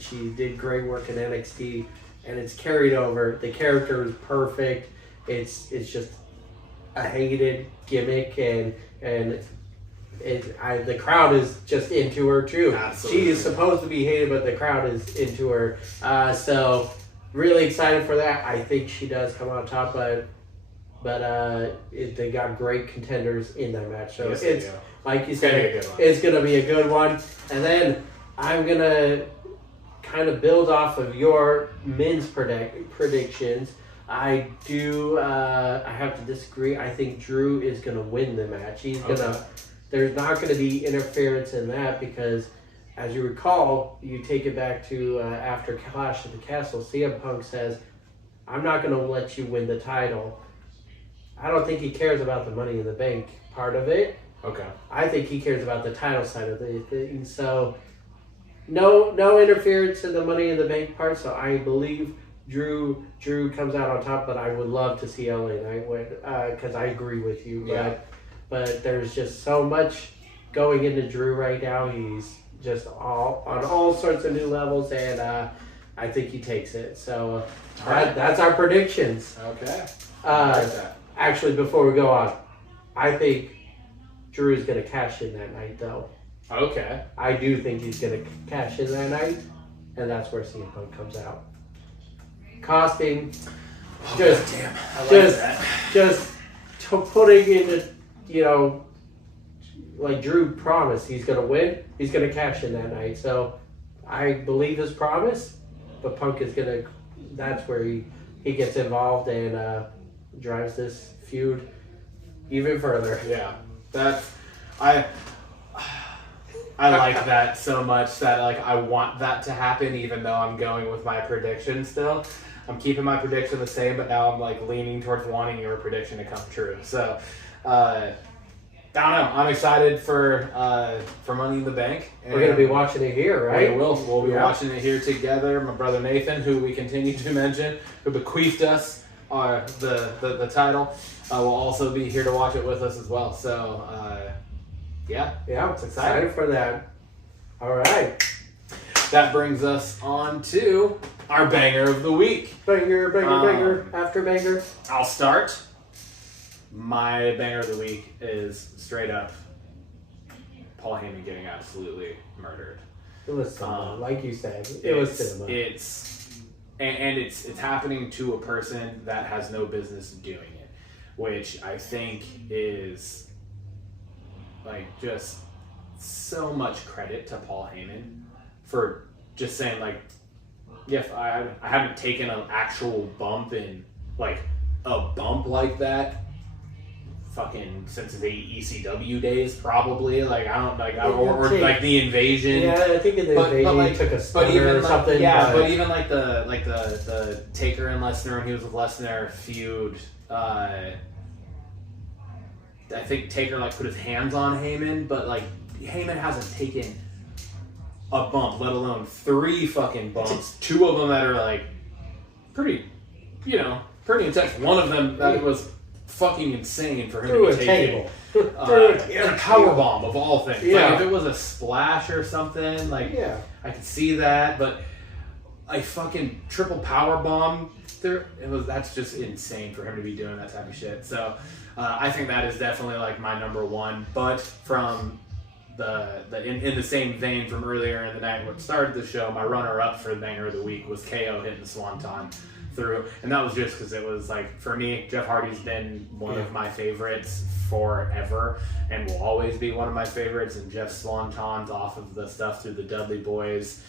She did great work in NXT, and it's carried over. The character is perfect. It's just a hated gimmick, and the crowd is just into her too. Absolutely. She is supposed to be hated, but the crowd is into her. So really excited for that. I think she does come on top, but they got great contenders in that match. So it's like you said, it's gonna be a good one. And then I'm gonna kind of build off of your men's predictions. I have to disagree. I think Drew is gonna win the match. He's gonna. There's not going to be interference in that because, as you recall, you take it back to after Clash at the Castle, CM Punk says, I'm not going to let you win the title. I don't think he cares about the Money in the Bank part of it. Okay. I think he cares about the title side of the thing. So, no interference in the Money in the Bank part, so I believe Drew comes out on top, but I would love to see LA Knight win because I agree with you. Yeah. But there's just so much going into Drew right now. He's just on all sorts of new levels, and I think he takes it. So that's our predictions. Okay. Actually, before we go on, I think Drew is going to cash in that night, though. Okay. I do think he's going to cash in that night, and that's where CM Punk comes out. Costing, just putting in the. Like Drew promised, he's going to win. He's going to cash in that night. So I believe his promise, but Punk is going to, that's where he gets involved and drives this feud even further. Yeah. I like that so much that like I want that to happen, even though I'm going with my prediction still. I'm keeping my prediction the same, but now I'm like leaning towards wanting your prediction to come true. So, I don't know. I'm excited for Money in the Bank. We're going to be watching it here, right? We will. We'll be watching it here together. My brother Nathan, who we continue to mention, who bequeathed us the title, will also be here to watch it with us as well. So, yeah, it's excited for that. All right. That brings us on to our banger of the week. Banger, after banger. I'll start. My banger of the week is straight up Paul Heyman getting absolutely murdered. It was cinema, like you said. It was cinema. It's happening to a person that has no business doing it, which I think is like just so much credit to Paul Heyman for just saying like, yeah, I haven't taken an actual bump in like a bump like that fucking since the ECW days, probably. Like I don't like or like the invasion. Yeah, I think in the invasion like, he took a stunner or something. Yeah, but even like the Taker and Lesnar when he was with Lesnar feud. I think Taker like put his hands on Heyman, but like Heyman hasn't taken a bump, let alone 3 fucking bumps. 2 of them that are like pretty intense. One of them that was fucking insane for him through to be a taking. table. A power bomb of all things. Yeah. Like if it was a splash or something, like I could see that, but a fucking triple power bomb that's just insane for him to be doing that type of shit. So I think that is definitely like my number one. But from in the same vein from earlier in the night when it started the show, my runner up for the banger of the week was KO hitting the Swanton through, and that was just because it was like, for me, Jeff Hardy's been one of my favorites forever and will always be one of my favorites, and Jeff Swanton's off of the stuff through the Dudley Boys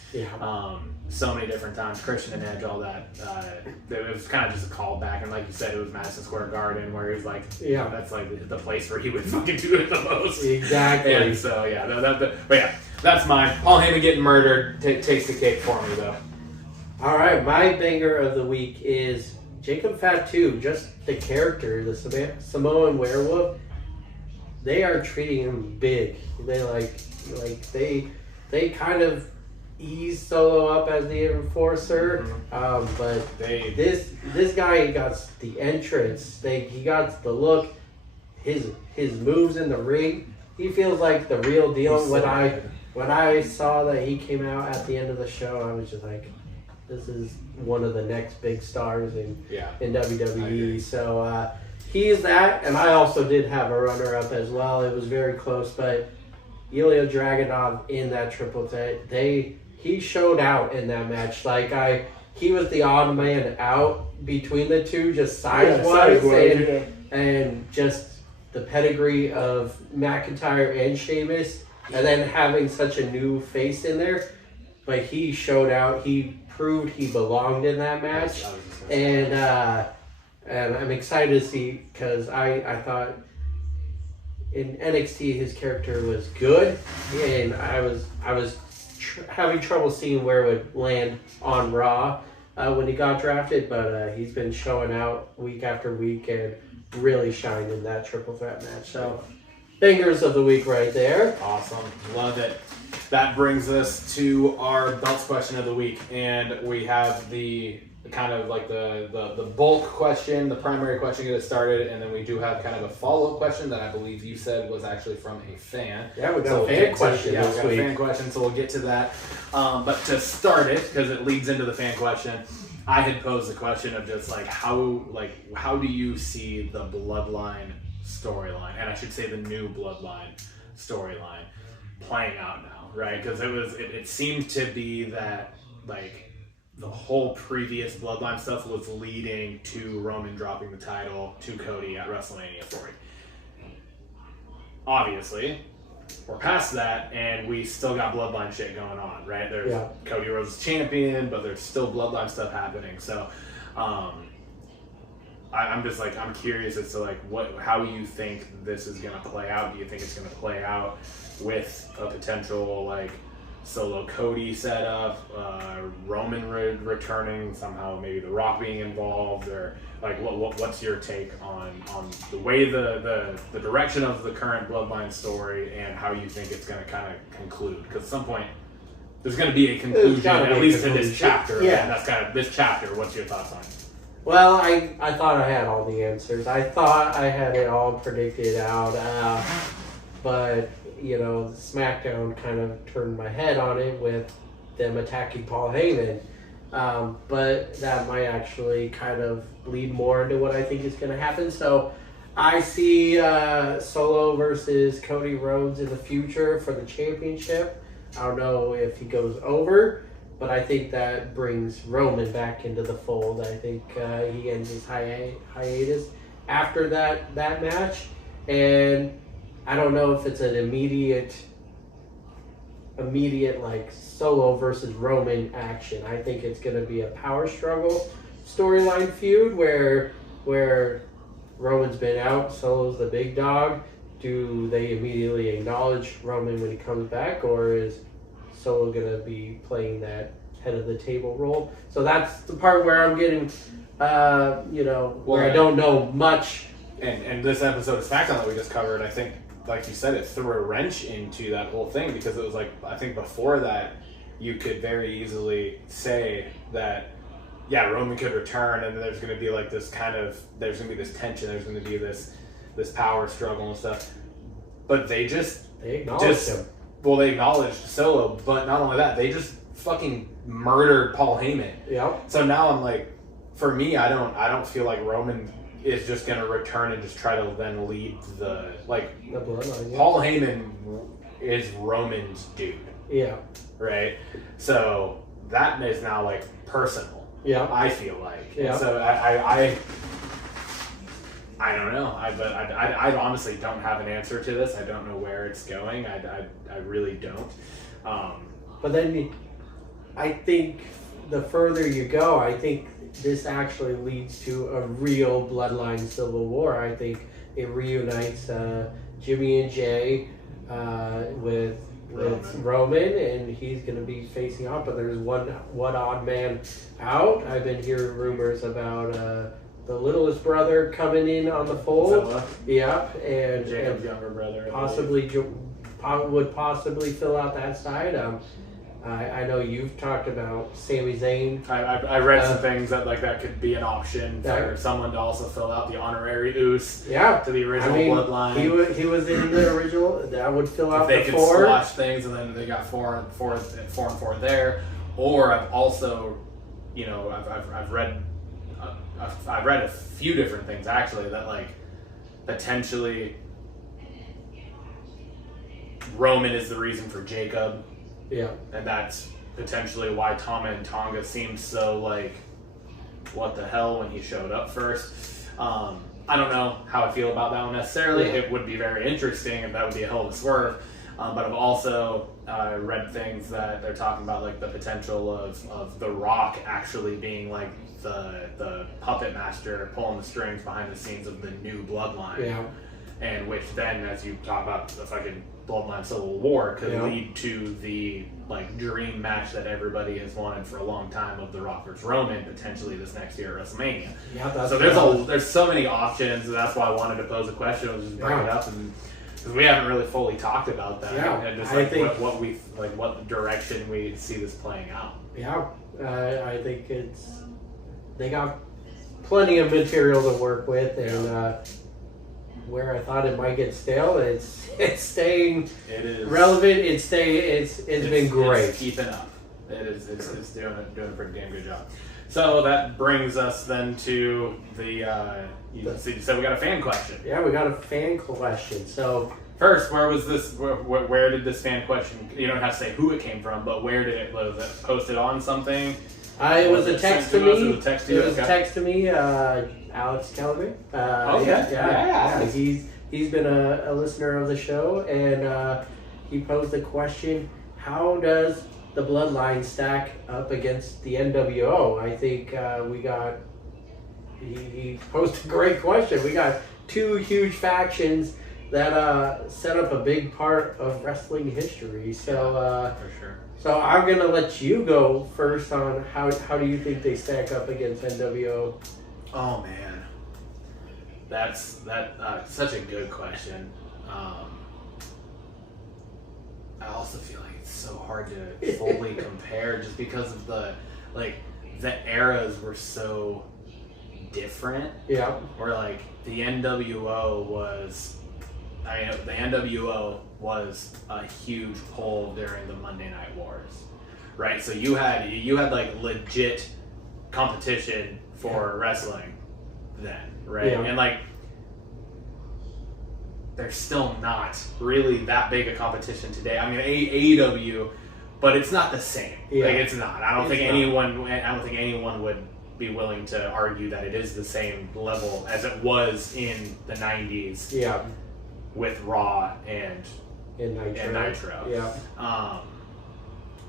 so many different times, Christian and Edge, all that, it was kind of just a callback, and like you said, it was Madison Square Garden where he was like, that's like the place where he would fucking do it the most. Exactly. And so but yeah, that's mine. Paul Heyman getting murdered takes the cake for me though. All right, my banger of the week is Jacob Fatu. Just the character, the Samoan werewolf. They are treating him big. They they kind of ease Solo up as the enforcer, but this guy, he got the entrance. He got the look. His moves in the ring. He feels like the real deal. When I saw that he came out at the end of the show, I was just like, this is one of the next big stars in WWE. So he's that, and I also did have a runner-up as well. It was very close, but Ilya Dragunov in that triple threat, he showed out in that match. He was the odd man out between the two, just size-wise, and just the pedigree of McIntyre and Sheamus, and then having such a new face in there. But he showed out. He proved he belonged in that match, and I'm excited to see, because I thought in NXT his character was good, and I was having trouble seeing where it would land on Raw when he got drafted, but he's been showing out week after week and really shined in that triple threat match. So bangers of the week right there. Awesome, love it. That brings us to our belts question of the week, and we have the kind of like the bulk question, the primary question to get it started, and then we do have kind of a follow-up question that I believe you said was actually from a fan. Yeah, we got a fan question this week. We got a fan question, so we'll get to that. But to start it, because it leads into the fan question, I had posed the question of just how do you see the Bloodline storyline, and I should say the new Bloodline storyline, playing out now, right? Because it seemed to be that like the whole previous Bloodline stuff was leading to Roman dropping the title to Cody at WrestleMania 40. Obviously, we're past that, and we still got Bloodline shit going on, right? There's Cody Rhodes is champion, but there's still Bloodline stuff happening. So, I'm just like, I'm curious as to how you think this is gonna play out. Do you think it's gonna play out with a potential Solo Cody setup, Roman Roman returning somehow, maybe The Rock being involved, or like what's your take on the way the direction of the current Bloodline story and how you think it's going to kind of conclude? Because at some point there's going to be a conclusion, at least in this chapter. Yeah, and that's kind of this chapter. What's your thoughts on it? Well, I thought I had all the answers. I thought I had it all predicted out, but SmackDown kind of turned my head on it with them attacking Paul Heyman. But that might actually kind of lead more into what I think is going to happen. So I see Solo versus Cody Rhodes in the future for the championship. I don't know if he goes over, but I think that brings Roman back into the fold. I think he ends his hiatus after that match. And I don't know if it's an immediate like Solo versus Roman action. I think it's going to be a power struggle storyline feud where Roman's been out, Solo's the big dog. Do they immediately acknowledge Roman when he comes back, or is Solo going to be playing that head of the table role? So that's the part where I'm getting, where I don't know much. And this episode of SmackDown that we just covered, I think, like you said, it threw a wrench into that whole thing, because it was like, I think before that, you could very easily say that, yeah, Roman could return, and there's going to be like this there's going to be this tension, there's going to be this power struggle and stuff. But they acknowledged him. Well, they acknowledged Solo, but not only that, they just fucking murdered Paul Heyman. Yep. So now I'm like, for me, I don't feel like Roman is just going to return and just try to then lead the bloodline. Yeah. Paul Heyman is Roman's dude. Yeah. Right? So that is now like personal. Yeah. I feel like. Yeah. And so I don't know. I honestly don't have an answer to this. I don't know where it's going. I really don't. But then I think the further you go, I think this actually leads to a real bloodline civil war. I think it reunites Jimmy and Jay with Roman, and he's going to be facing off. But there's one odd man out. I've been hearing rumors about the littlest brother coming in on the fold. Zilla. Yeah, and Jacob's younger brother. Possibly would possibly fill out that side. I know you've talked about Sami Zayn. I read some things that that could be an option for someone to also fill out the honorary Oos. Yeah, to the original bloodline. He was in the original. That would fill out they the could four. Swatch things, and then they got four and four there. Or I've also, I've read a few different things actually that potentially Roman is the reason for Jacob. Yeah. And that's potentially why Tama and Tonga seemed so what the hell when he showed up first. I don't know how I feel about that one necessarily. Yeah. It would be very interesting if that would be a hell of a swerve. But I've also read things that they're talking about the potential of The Rock actually being the puppet master pulling the strings behind the scenes of the new bloodline. Yeah. And which then, as you talk about the fucking bloodline civil war, could Yeah. lead to the dream match that everybody has wanted for a long time of The Rock versus Roman, potentially this next year at WrestleMania. Yeah, so there's so many options, and that's why I wanted to pose a question. Was just bring it up, and because we haven't really fully talked about that, and just I think what direction we see this playing out. Yeah, I think they got plenty of material to work with, and where I thought it might get stale, it's staying relevant. It's been great. It's keeping up. It's doing a pretty damn good job. So that brings us then to the you said we got a fan question. Yeah, we got a fan question. So first, where was this? Where did this fan question? You don't have to say who it came from, but where did it? Was it posted on something? It was a text to me. It was a text to me. Alex Kellerman. Yeah. He's been a listener of the show, and he posed the question: how does the Bloodline stack up against the NWO? I think he posed a great question. We got two huge factions that set up a big part of wrestling history. So for sure. So I'm gonna let you go first on how do you think they stack up against NWO? Oh man, that's such a good question. I also feel like it's so hard to fully compare just because of the eras were so different. Yeah. Or like the NWO was a huge pull during the Monday Night Wars, right? So you had like legit competition for wrestling then, right? Yeah. And like there's still not really that big a competition today. I mean, AEW, but it's not the same. Yeah. Like it's not. I don't think anyone would be willing to argue that it is the same level as it was in the 90s. Yeah. With Raw and Nitro. Yeah.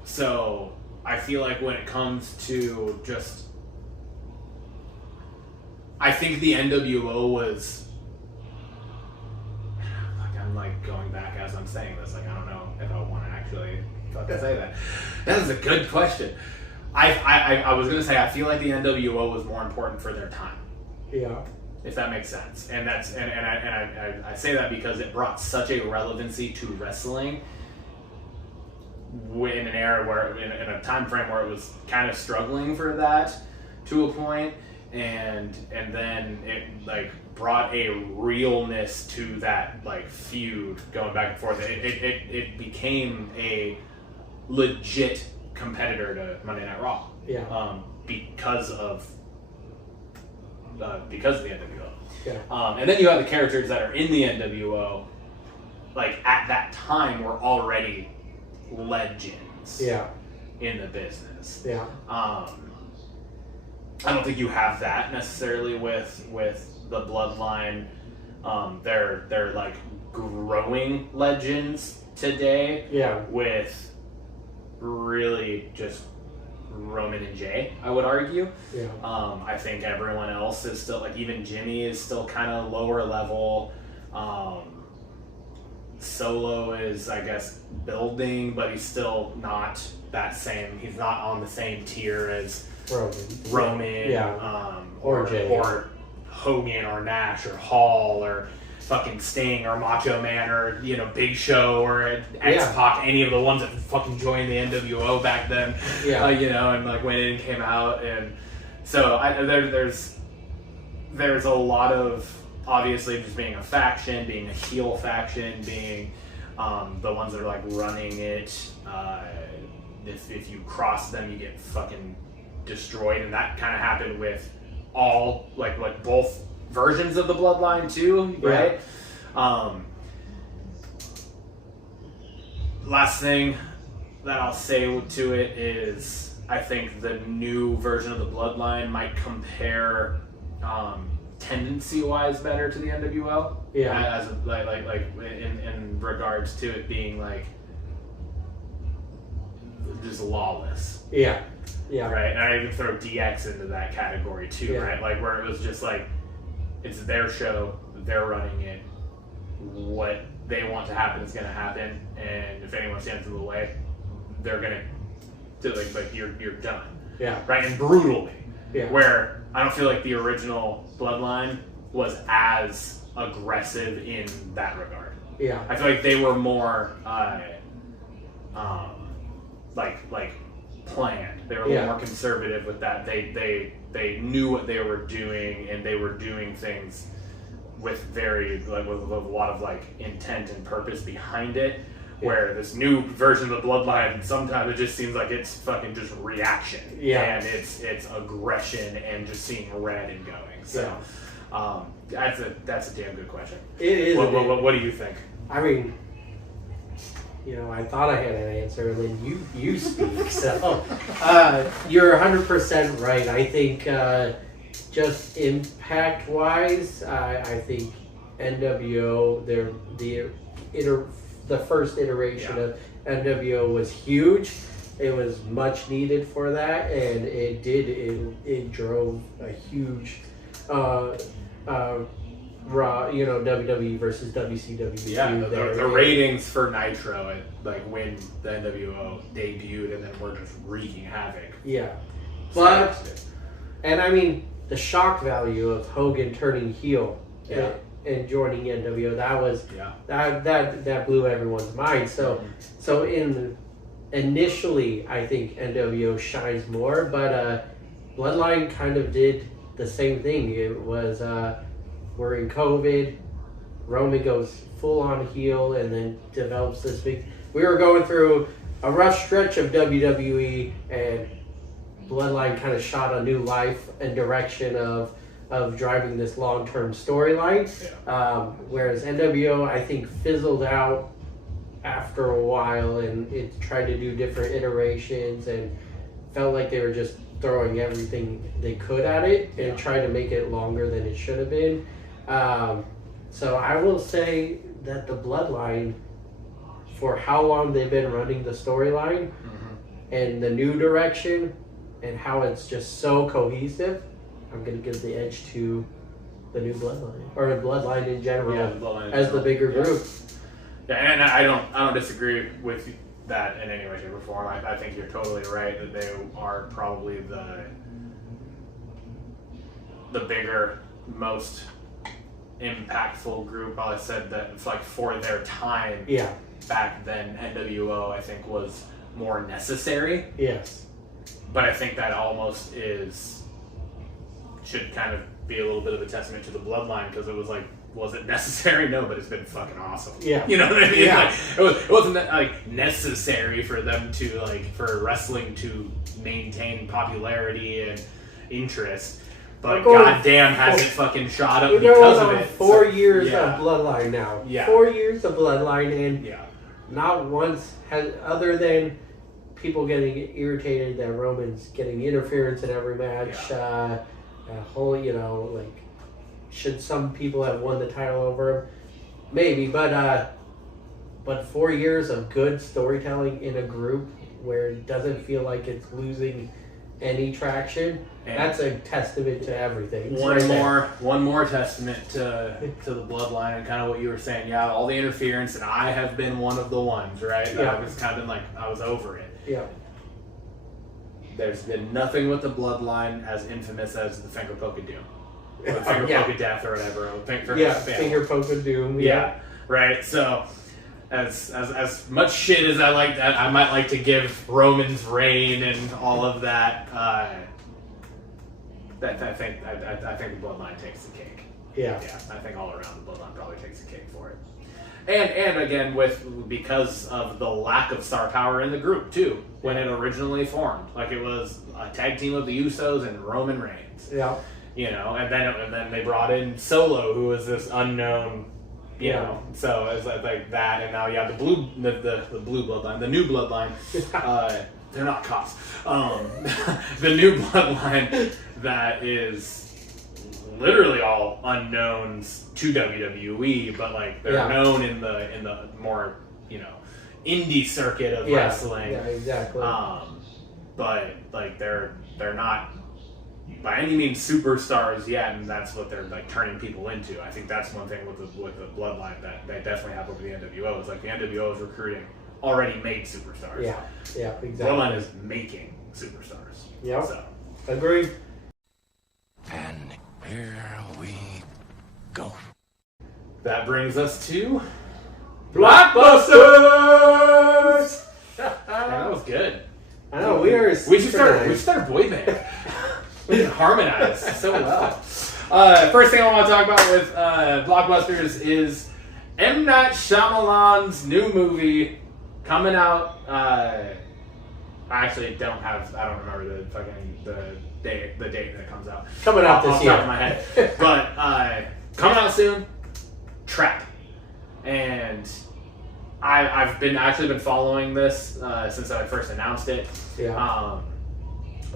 So I feel like when it comes to just, I think the NWO was, I'm like going back as I'm saying this, like I don't know if I want to actually fucking say that. That is a good question. I was gonna say I feel like the NWO was more important for their time. Yeah. If that makes sense, and I say that because it brought such a relevancy to wrestling in an era where, in a time frame where it was kind of struggling for that to a point, and then it like brought a realness to that like feud going back and forth. It became a legit competitor to Monday Night Raw. Yeah. Because of the NWO. Yeah. And then you have the characters that are in the NWO, like at that time were already legends. Yeah. In the business. Yeah. I don't think you have that necessarily with the Bloodline. They're like growing legends today. Yeah. With really just Roman and Jay, I would argue. Yeah. I think everyone else is still, like, even Jimmy is still kind of lower level. Solo is, I guess, building, but he's still not that same. He's not on the same tier as Roman, Yeah. or Jay. or Hogan or Nash or Hall or fucking Sting or Macho Man or Big Show or X-Pac, any of the ones that fucking joined the NWO back then. Yeah. And like when it came out, and so there's a lot of, obviously, just being a faction, being a heel faction, being the ones that are like running it. If you cross them, you get fucking destroyed, and that kind of happened with all like both versions of the Bloodline too, right? Yeah. Last thing that I'll say to it is, I think the new version of the Bloodline might compare tendency-wise better to the NWO. Yeah. As like in regards to it being like just lawless. Yeah. Yeah. Right. And I even throw DX into that category too, right? Like where it was just like, it's their show, they're running it. What they want to happen is going to happen, and if anyone stands in the way, they're going to do like you're done. Yeah. Right, and brutally. Yeah. Where I don't feel like the original Bloodline was as aggressive in that regard. Yeah. I feel like they were more like planned. They were a little more conservative with that. They knew what they were doing, and they were doing things with with a lot of like intent and purpose behind it. Where this new version of the Bloodline, sometimes it just seems like it's fucking just reaction. Yeah. And it's aggression and just seeing red and going. So that's a damn good question. It is. What do you think? I mean, I thought I had an answer, and then you speak. So you're 100% right. I think just impact-wise, I think NWO, the first iteration of NWO was huge. It was much needed for that, and it drove a huge Raw, WWE versus WCW. Yeah, the ratings for Nitro, when the NWO debuted, and then we're just wreaking havoc. Yeah. But, and I mean, the shock value of Hogan turning heel and joining NWO, that blew everyone's mind. So initially, I think NWO shines more, but Bloodline kind of did the same thing. It was, we're in COVID, Roman goes full on heel and then develops this big... We were going through a rough stretch of WWE, and Bloodline kind of shot a new life and direction of driving this long-term storyline. Whereas NWO, I think, fizzled out after a while, and it tried to do different iterations and felt like they were just throwing everything they could at it and tried to make it longer than it should have been. So I will say that the Bloodline, for how long they've been running the storyline and the new direction and how it's just so cohesive, I'm going to give the edge to the new Bloodline, or Bloodline in general, as the bigger group. Yeah, and I don't disagree with that in any way, shape, or form. I think you're totally right that they are probably the bigger, most impactful group. I said that it's like for their time. Yeah. Back then, NWO I think was more necessary. Yes. But I think that almost should kind of be a little bit of a testament to the Bloodline, because it was like, was it necessary? No, but it's been fucking awesome. Yeah. You know what I mean? Yeah. It wasn't necessary for them to for wrestling to maintain popularity and interest. But goddamn, has it fucking shot up because of it. 4 years of Bloodline now. Yeah. 4 years of Bloodline, and not once has, other than people getting irritated that Roman's getting interference in every match. Should some people have won the title over him? Maybe, but 4 years of good storytelling in a group where it doesn't feel like it's losing any traction. And that's a testament to everything. One more testament to the Bloodline and kind of what you were saying. Yeah, all the interference, and I have been one of the ones, right? Yeah. I've just kind of been I was over it. Yeah. There's been nothing with the Bloodline as infamous as the finger poke of doom. Or the finger poke of death or whatever. Finger poke of doom. Yeah. Right. So as much shit as I might like to give Roman's reign and all of that, I think the Bloodline takes the cake. Yeah. I think all around the Bloodline probably takes the cake for it. And again, because of the lack of star power in the group too, when it originally formed, it was a tag team of the Usos and Roman Reigns. Yeah. And then they brought in Solo, who was this unknown. So it's like that, and now the blue bloodline, the new bloodline. They're not cops. The new bloodline that is literally all unknowns to WWE, but they're known in the more indie circuit of wrestling. Yeah, exactly. But they're not by any means superstars yet, and that's what they're turning people into. I think that's one thing with the bloodline that they definitely have over the NWO. Is the NWO is recruiting already made superstars. Yeah, exactly. Bloodline is making superstars. Yeah. So agreed. And here we go. That brings us to Blockbusters. that was good. I know we should start a boy band. We can harmonize so well. First thing I want to talk about with Blockbusters is M. Night Shyamalan's new movie coming out. I actually don't remember the date that it comes out. Coming out this year. Off the top of my head. But coming out soon. Trap. And I've been following this since I first announced it. Yeah.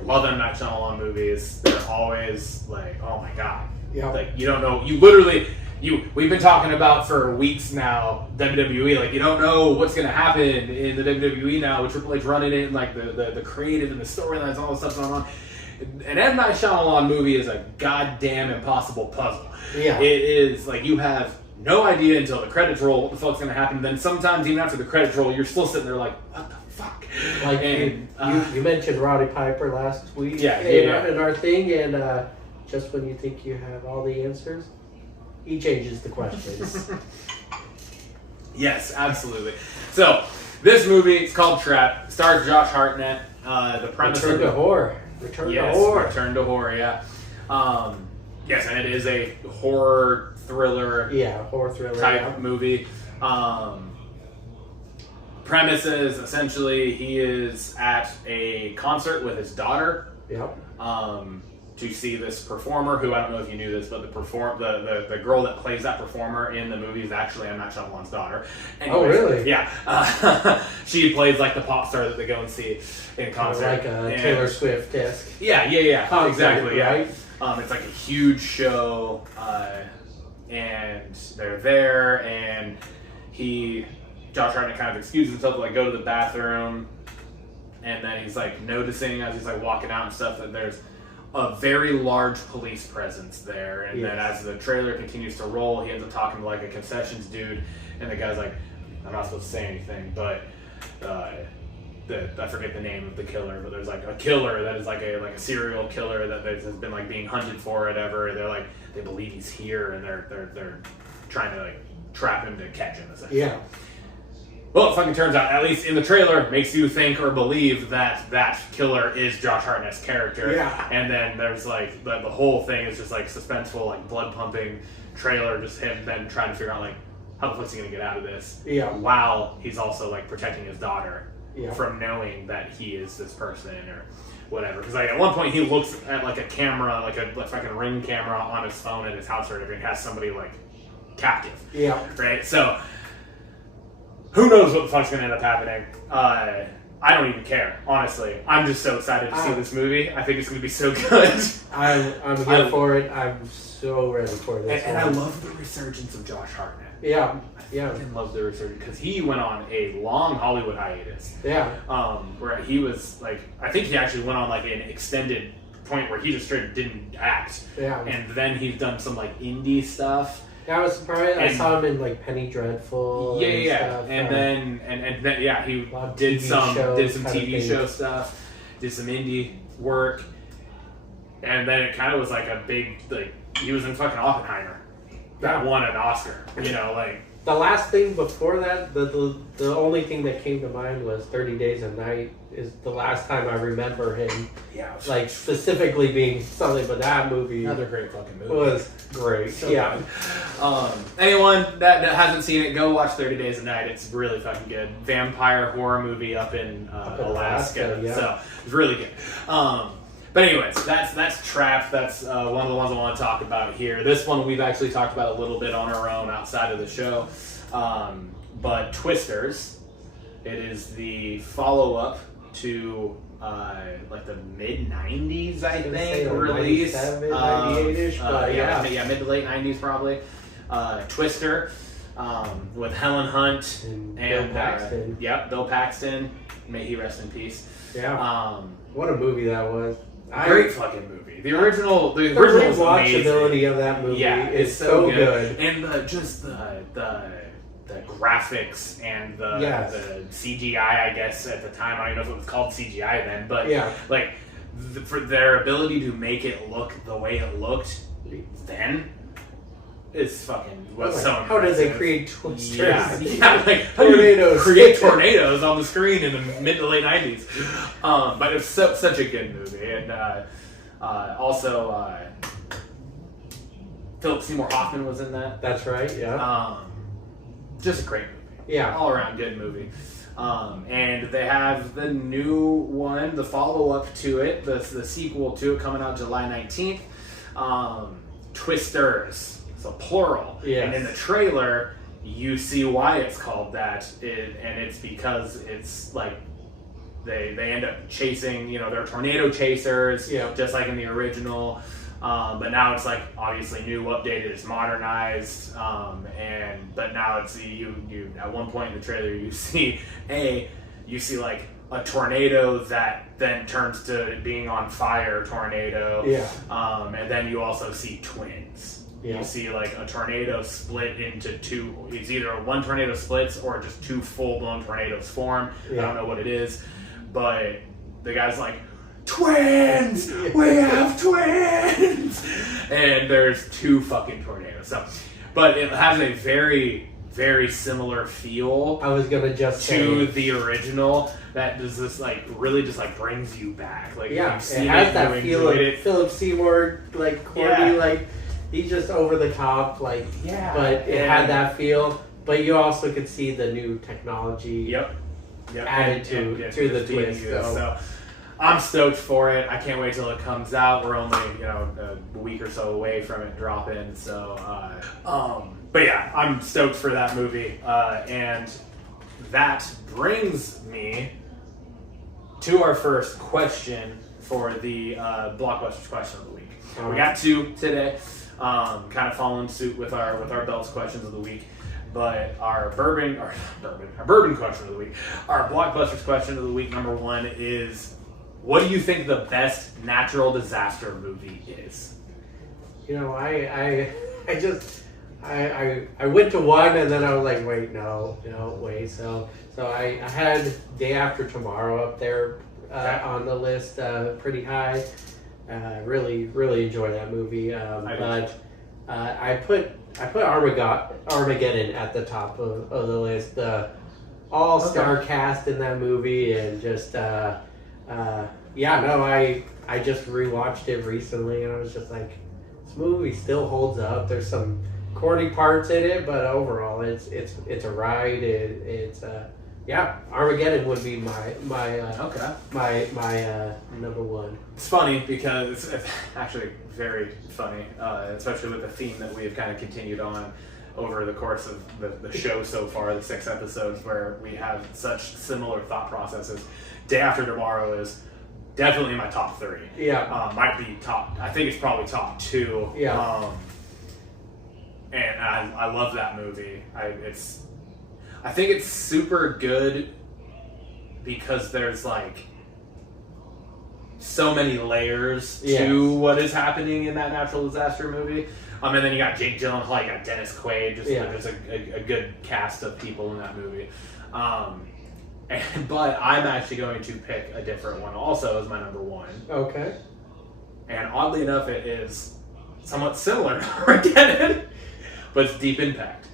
Love M. Night Shyamalan movies. They're always oh my god. Yeah. You don't know. You literally. We've been talking about for weeks now, WWE, you don't know what's going to happen in the WWE now with Triple H running it, and the creative and the storylines, all the stuff going on. an M. Night Shyamalan movie is a goddamn impossible puzzle. Yeah. It is, like, you have no idea until the credits roll what the fuck's going to happen. Then sometimes, even after the credits roll, you're still sitting there like, what the fuck? Like, and, you mentioned Roddy Piper last week Yeah. in our thing, and just when you think you have all the answers, he changes the questions. Yes, absolutely. So, this movie, it's called Trap, stars Josh Hartnett. The premise Return of to horror. Return to horror. Return to horror, yeah. Yes, and it is a horror thriller Horror thriller type movie. Premise is essentially he is at a concert with his daughter. Yep. To see this performer, who I don't know if you knew this, but the girl that plays that performer in the movie is actually M. Night Shyamalan's daughter. Anyways, Oh, really? Yeah. She plays like the pop star that they go and see in concert. Like a Taylor Swift-esque. Yeah. Concert, Exactly, yeah. right? It's like a huge show, and they're there, and Josh Hartnett kind of excuses himself to like go to the bathroom, and then he's like noticing as he's like walking out and stuff that there's a very large police presence there, and then as the trailer continues to roll, he ends up talking to like a concessions dude, and the guy's like, I'm not supposed to say anything, but I forget the name of the killer, but there's like a killer that is like a serial killer that has been like being hunted for or whatever. They're like, they believe he's here, and they're trying to like trap him to catch him. Essentially. Yeah. Well, it fucking turns out, at least in the trailer, makes you think or believe that killer is Josh Hartnett's character. Yeah. And then there's like, the whole thing is just like suspenseful, like blood pumping trailer, just him then trying to figure out like, how the fuck's he gonna get out of this? Yeah. While he's also like protecting his daughter from knowing that he is this person or whatever. Because like at one point he looks at like a camera, like a fucking Ring camera on his phone at his house or whatever, and has somebody like captive. Yeah. Right? So, who knows what the fuck's gonna end up happening? I don't even care, honestly. I'm just so excited to see this movie. I think it's gonna be so good. I'm here for it. I'm so ready for this. And I love the resurgence of Josh Hartnett. Yeah. I fucking love the resurgence because he went on a long Hollywood hiatus. Yeah. Where he was like, I think he actually went on like an extended point where he just straight didn't act. Yeah. And then he's done some like indie stuff. Yeah, I was surprised. I saw him in like Penny Dreadful. Yeah. Stuff. And then yeah, he did some TV show stuff, did some indie work, and then it kind of was like a big like he was in fucking Oppenheimer that won an Oscar. You know, like the last thing before that, the only thing that came to mind was 30 Days a Night is the last time I remember him. Yeah, like specifically being something, but that movie another great fucking movie was great. So good. Anyone that hasn't seen it, go watch 30 Days a Night. It's really fucking good. Vampire horror movie up in Alaska. Yeah. So it's really good. But anyways, that's Trap. That's one of the ones I want to talk about here. This one we've actually talked about a little bit on our own outside of the show. But Twisters, it is the follow-up to like the mid-90s, I think, release. 97, 98-ish, but mid to late 90s probably. Twister, with Helen Hunt and and Bill Paxton. Bill Paxton. May he rest in peace. Yeah. What a movie that was. Great fucking movie. The original was rewatchability of that movie is so good. And the graphics and the CGI, I guess at the time, I don't even know if it was called CGI then, but like for their ability to make it look the way it looked then is fucking was so impressive. How did they create Twisters? Yeah, like how do you create tornadoes on the screen in the mid to late 90s? But it's such a good movie, and also Philip Seymour Hoffman was in that. That's right. Yeah. Just a great movie. Yeah. All around good movie. And they have the new one, the follow-up to it, the sequel to it coming out July 19th. Twisters. So plural. Yes. And in the trailer, you see why it's called that. And it's because it's like they end up chasing, they're tornado chasers, just like in the original. But now it's like obviously new, updated, it's modernized, but now it's you at one point in the trailer you see like a tornado that then turns to being on fire tornado. Yeah. And then you also see twins. Yeah. You see like a tornado split into two. It's either one tornado splits or just two full-blown tornadoes form. Yeah. I don't know what it is, but the guy's like, twins! We have twins! And there's two fucking tornadoes. So, but it has a very, very similar feel I was gonna just to say, the original. That does this like really just like brings you back. Like yeah, you've it seen has it, that you feel of enjoyed it. Philip Seymour, like corny, Yeah. like he's just over the top, like Yeah, but it and- had that feel. But you also could see the new technology. Yep. Added to the just being twist, used. so. So I'm stoked for it. I can't wait till it comes out. We're only a week or so away from it dropping. So, but yeah, I'm stoked for that movie. And that brings me to our first question for the Blockbusters question of the week. All We right. got two today, kind of following suit with our Belts questions of the week. But our bourbon question of the week, our Blockbusters question of the week, number one is, what do you think the best natural disaster movie is? You know, I went to one and then I was like, wait, no, wait. So I had Day After Tomorrow up there on the list, pretty high. Really enjoy that movie. But I put Armageddon at the top of the list. The all-star cast in that movie, and just I just rewatched it recently, and I was just like, this movie still holds up. There's some corny parts in it, but overall, it's a ride. Armageddon would be my number one. It's funny because it's actually very funny, especially with the theme that we have kind of continued on over the course of the show so far, the 6 episodes, where we have such similar thought processes. Day After Tomorrow is definitely in my top 3. Yeah. Might be top, I think it's probably top 2. Yeah. And I love that movie. I think it's super good because there's like so many layers to what is happening in that natural disaster movie. And then you got Jake Gyllenhaal, you got Dennis Quaid, just a good cast of people in that movie. But I'm actually going to pick a different one also as my number one. Okay. And oddly enough, it is somewhat similar to Armageddon, but it's Deep Impact.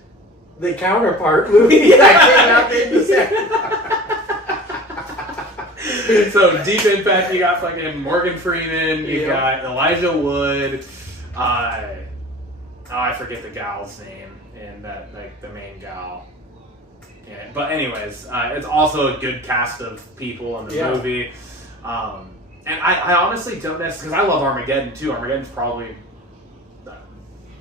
The counterpart movie that came out in December. So Deep Impact, you got fucking Morgan Freeman, you got Elijah Wood, I forget the gal's name, and that like the main gal. Yeah, but anyways, it's also a good cast of people in the movie. And I honestly don't necessarily, because I love Armageddon too. Armageddon's probably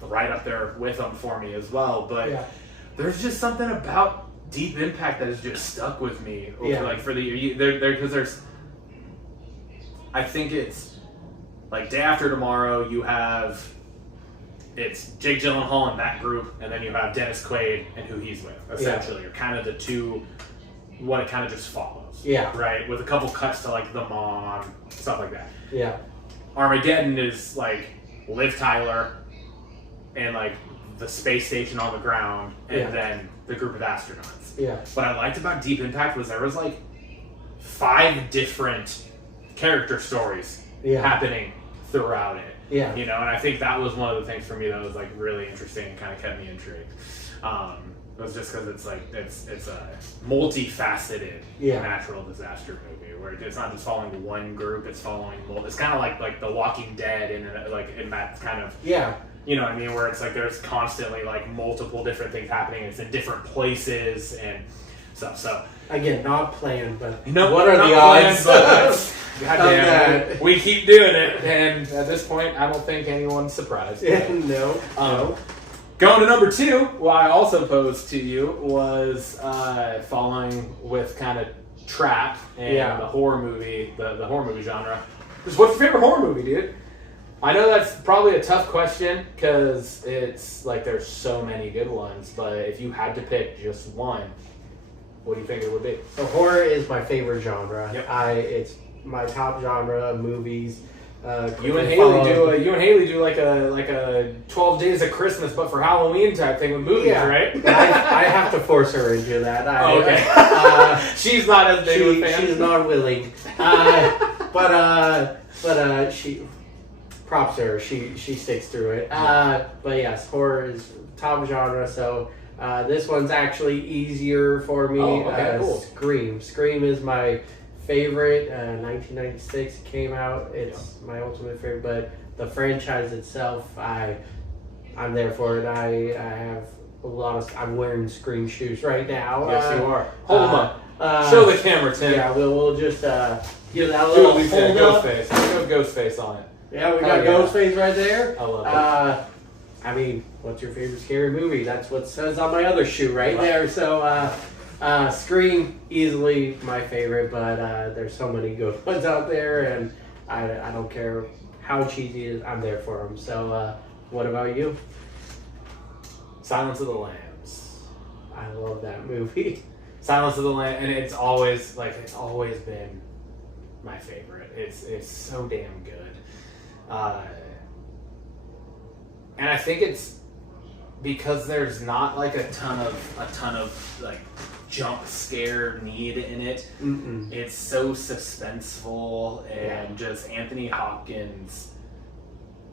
right up there with them for me as well. But there's just something about Deep Impact that has just stuck with me. Like for the because there's, I think it's like Day After Tomorrow. You have it's Jake Gyllenhaal and that group, and then you have Dennis Quaid and who he's with. Essentially, are kind of the two. What it kind of just follows. Yeah. Right, with a couple cuts to like the mom, stuff like that. Yeah. Armageddon is like Liv Tyler and like the space station on the ground, and then the group of astronauts. Yeah. What I liked about Deep Impact was there was like 5 different character stories happening throughout it. Yeah. You know, and I think that was one of the things for me that was like really interesting and kind of kept me intrigued. It was just because it's like it's a multifaceted natural disaster movie where it's not just following one group; it's following. It's kind of like The Walking Dead, and like in that kind of you know what I mean, where it's like there's constantly like multiple different things happening. It's in different places and stuff. So again, not planned, but what are the odds? Goddamn, we keep doing it, and at this point, I don't think anyone's surprised. No. Going to number 2, what I also posed to you was following with kind of trap and the horror movie, the horror movie genre. What's your favorite horror movie, dude? I know that's probably a tough question because it's like there's so many good ones, but if you had to pick just one, what do you think it would be? So horror is my favorite genre. Yep. It's my top genre of movies. You and Haley do like a 12 Days of Christmas, but for Halloween type thing with movies, right? I have to force her into that. Okay. She's not as big of a fan. She's not willing. But she props her. She sticks through it. But yes, horror is top genre. So this one's actually easier for me. Oh, okay, cool. Scream is my favorite. 1996 came out. It's my ultimate favorite. But the franchise itself, I'm there for it. I have a lot of. I'm wearing Scream shoes right now. Yes, you are. Hold them up. Show the camera, Tim. Yeah, we'll just give that a Do little at least a hold ghost up. face. Go ghost face on it. Yeah, we got Ghostface right there. I love it. I mean, what's your favorite scary movie? That's what says on my other shoe right there. So, Scream, easily my favorite, but there's so many good ones out there, and I don't care how cheesy it is, I'm there for them. So, what about you? Silence of the Lambs. I love that movie. Silence of the Lambs, and it's always been my favorite. It's so damn good. And I think it's because there's not like a ton of like jump scare need in it. Mm-mm. It's so suspenseful, and just Anthony Hopkins'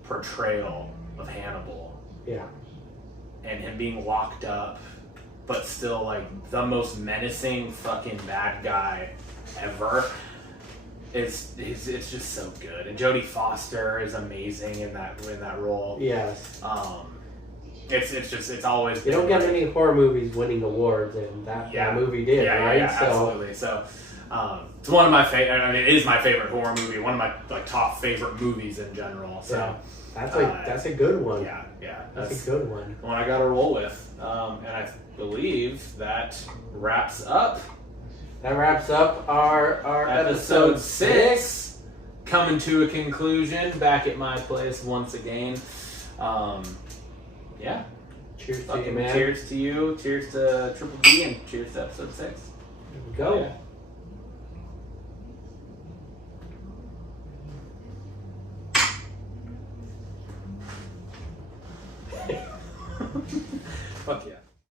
portrayal of Hannibal. Yeah. And him being locked up, but still like the most menacing fucking bad guy ever. It's just so good, and Jodie Foster is amazing in that role. Yes. It's always You don't get many horror movies winning awards, and that movie did, right? Yeah, absolutely. So, it's one of my favorite. I mean, it is my favorite horror movie. One of my top favorite movies in general. So yeah. That's a good one. Yeah, that's a good one. The one I got to roll with, and I believe that wraps up. That wraps up our episode 6, coming to a conclusion. Back at my place once again. Yeah. Cheers to you, man. Cheers to you. Cheers to Triple B, and cheers to episode 6. Here we go. Yeah.